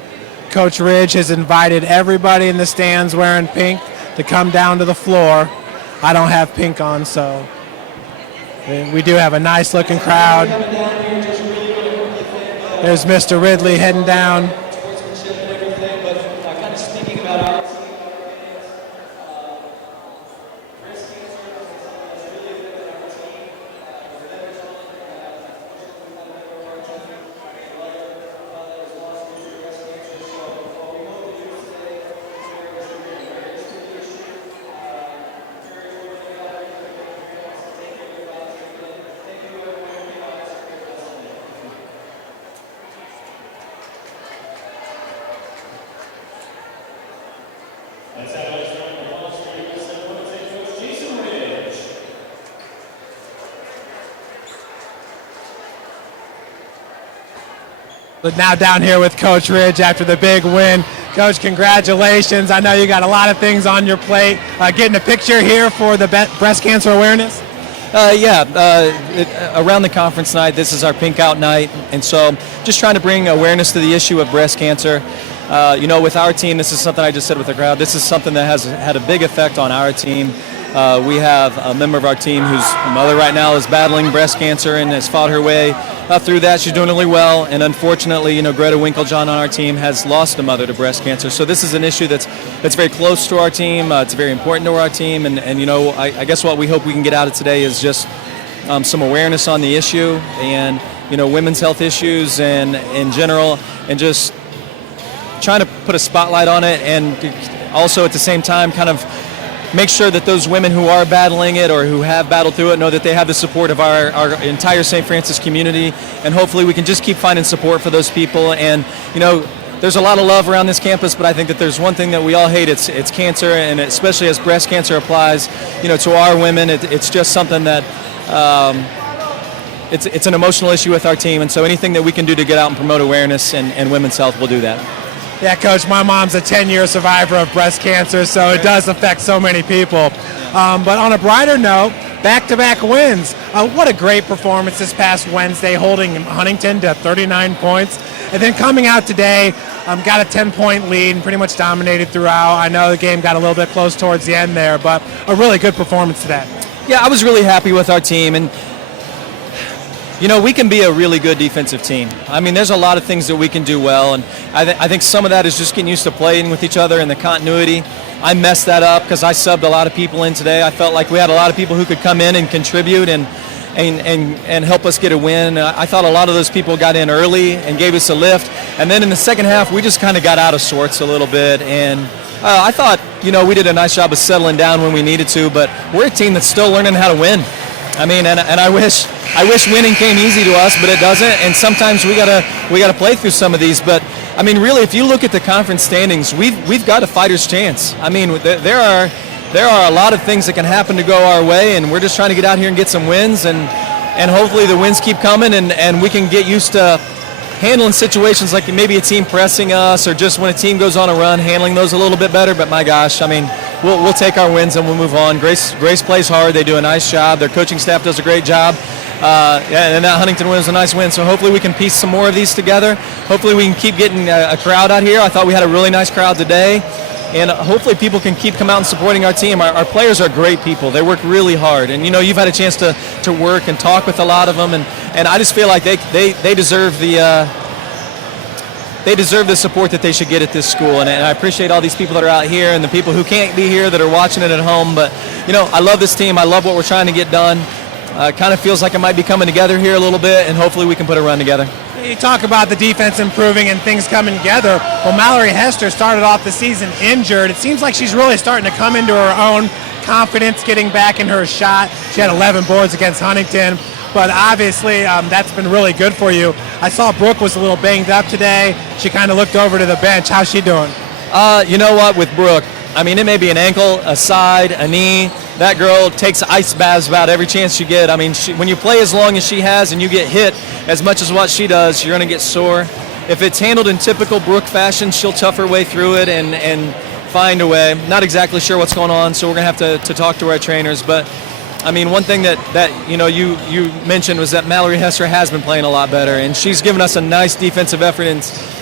Coach Ridge has invited everybody in the stands wearing pink to come down to the floor. I don't have pink on, so we do have a nice looking crowd. There's Mr. Ridley heading down. Let's have a round of applause for Coach Jason Ridge. But now down here with Coach Ridge after the big win. Coach, congratulations. I know you got a lot of things on your plate. Getting a picture here for the breast cancer awareness. Around the conference night, this is our pink out night, and so just trying to bring awareness to the issue of breast cancer. With our team, this is something I just said with the crowd, this is something that has had a big effect on our team. We have a member of our team whose mother right now is battling breast cancer and has fought her way through that. She's doing really well, and unfortunately, Greta Winklejohn on our team has lost a mother to breast cancer. So this is an issue that's very close to our team. It's very important to our team, and I guess what we hope we can get out of today is just some awareness on the issue and women's health issues and in general, and just trying to put a spotlight on it, and also at the same time kind of make sure that those women who are battling it or who have battled through it know that they have the support of our entire St. Francis community, and hopefully we can just keep finding support for those people. And there's a lot of love around this campus, but I think that there's one thing that we all hate, it's cancer, and especially as breast cancer applies to our women, it's just something that it's an emotional issue with our team, and so anything that we can do to get out and promote awareness and women's health, we'll do that. Yeah, Coach, my mom's a 10-year survivor of breast cancer, so it does affect so many people. But on a brighter note, back-to-back wins. What a great performance this past Wednesday, holding Huntington to 39 points. And then coming out today, got a 10-point lead and pretty much dominated throughout. I know the game got a little bit close towards the end there, but a really good performance today. Yeah, I was really happy with our team, and we can be a really good defensive team. I mean, there's a lot of things that we can do well, and I think some of that is just getting used to playing with each other and the continuity. I messed that up because I subbed a lot of people in today. I felt like we had a lot of people who could come in and contribute, and and help us get a win. I thought a lot of those people got in early and gave us a lift, and then in the second half we just kind of got out of sorts a little bit, and I thought, we did a nice job of settling down when we needed to, but we're a team that's still learning how to win. I mean, and I wish winning came easy to us, but it doesn't. And sometimes we gotta play through some of these. But I mean, really, if you look at the conference standings, we've got a fighter's chance. I mean, there are a lot of things that can happen to go our way, and we're just trying to get out here and get some wins, and hopefully the wins keep coming, and we can get used to handling situations like maybe a team pressing us, or just when a team goes on a run, handling those a little bit better. But my gosh, I mean, we'll take our wins and we'll move on. Grace plays hard. They do a nice job. Their coaching staff does a great job. And that Huntington win was a nice win. So hopefully we can piece some more of these together. Hopefully we can keep getting a crowd out here. I thought we had a really nice crowd today. And hopefully people can keep coming out and supporting our team. Our players are great people. They work really hard. And, you've had a chance to work and talk with a lot of them. And I just feel like they deserve the support that they should get at this school. And I appreciate all these people that are out here and the people who can't be here that are watching it at home. But, I love this team. I love what we're trying to get done. It kind of feels like it might be coming together here a little bit, and hopefully we can put a run together. You talk about the defense improving and things coming together. Well, Mallory Hester started off the season injured. It seems like she's really starting to come into her own, confidence, getting back in her shot. She had 11 boards against Huntington, but obviously that's been really good for you. I saw Brooke was a little banged up today. She kind of looked over to the bench. How's she doing? You know what, with Brooke, I mean, it may be an ankle, a side, a knee. That girl takes ice baths about every chance you get. I mean, when you play as long as she has and you get hit as much as what she does, you're going to get sore. If it's handled in typical Brooke fashion, she'll tough her way through it and find a way. Not exactly sure what's going on, so we're going to have to talk to our trainers. But, I mean, one thing that you mentioned was that Mallory Hester has been playing a lot better, and she's given us a nice defensive effort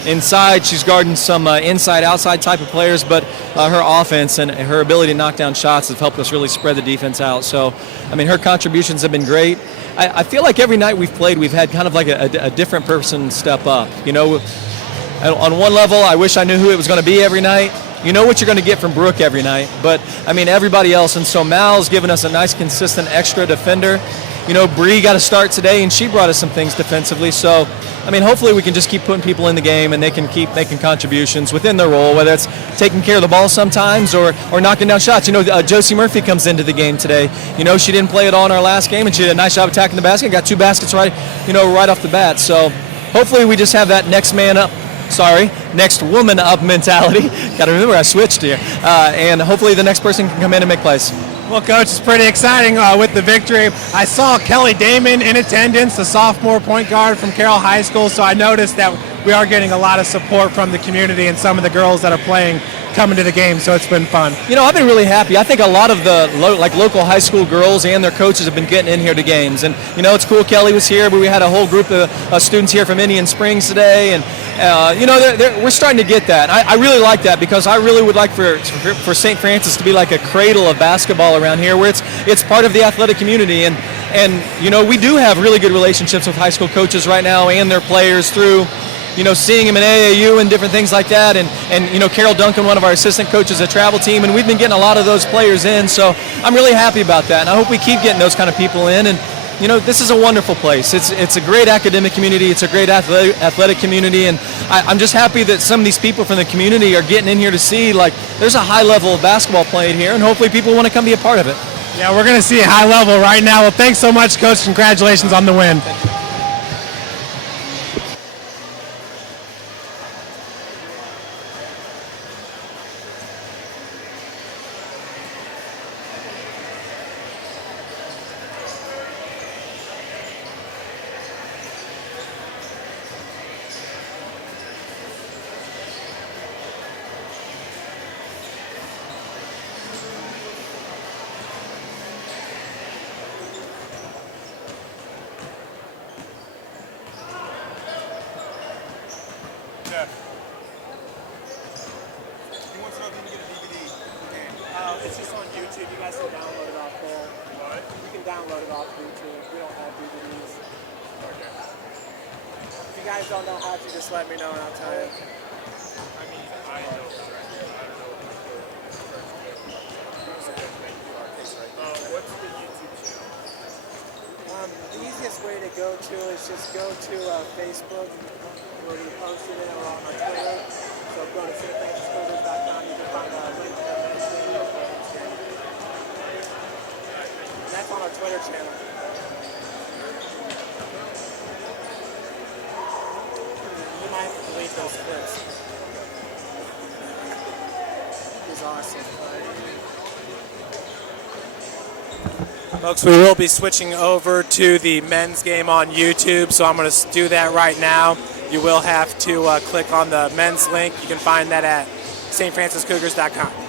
inside. She's guarding some inside-outside type of players, but her offense and her ability to knock down shots have helped us really spread the defense out. So, I mean, her contributions have been great. I feel like every night we've played, we've had kind of like a different person step up. On one level, I wish I knew who it was going to be every night. You know what you're going to get from Brooke every night, but I mean everybody else. And so Mal's given us a nice, consistent extra defender. Bree got a start today, and she brought us some things defensively. So, I mean, hopefully we can just keep putting people in the game, and they can keep making contributions within their role, whether it's taking care of the ball sometimes or knocking down shots. Josie Murphy comes into the game today. She didn't play at all in our last game, and she did a nice job attacking the basket. Got 2 baskets right off the bat. So, hopefully we just have that next woman up mentality. Got to remember I switched here. And hopefully the next person can come in and make plays. Well, Coach, it's pretty exciting with the victory. I saw Kelly Damon in attendance, the sophomore point guard from Carroll High School, so I noticed that we are getting a lot of support from the community and some of the girls that are playing coming to the game, so it's been fun. I've been really happy. I think a lot of the local high school girls and their coaches have been getting in here to games. And, it's cool Kelly was here, but we had a whole group of students here from Indian Springs today. And, we're starting to get that. I really like that, because I really would like for St. Francis to be like a cradle of basketball around here, where it's part of the athletic community. And we do have really good relationships with high school coaches right now and their players through seeing him in AAU and different things like that. And Carol Duncan, one of our assistant coaches, a travel team, and we've been getting a lot of those players in. So I'm really happy about that. And I hope we keep getting those kind of people in. And, this is a wonderful place. It's a great academic community. It's a great athletic community. And I'm just happy that some of these people from the community are getting in here to see, there's a high level of basketball played here, and hopefully people want to come be a part of it. Yeah, we're going to see a high level right now. Well, thanks so much, Coach. Congratulations on the win. It's just on YouTube. You guys can download it off there. What? You can download it off YouTube. We don't have DVDs. Okay. If you guys don't know how to, just let me know and I'll tell you. I mean, I know how to. I don't know. What's the YouTube channel? easiest way to go to is just go to Facebook where we posted it, or on our Twitter. So go to stfranciscougars.com. You can find a link to the men's game and the women's game. And that's on our Twitter channel. You might have to delete those clips. He's awesome. Folks, we will be switching over to the men's game on YouTube, so I'm going to do that right now. You will have to click on the men's link. You can find that at stfranciscougars.com.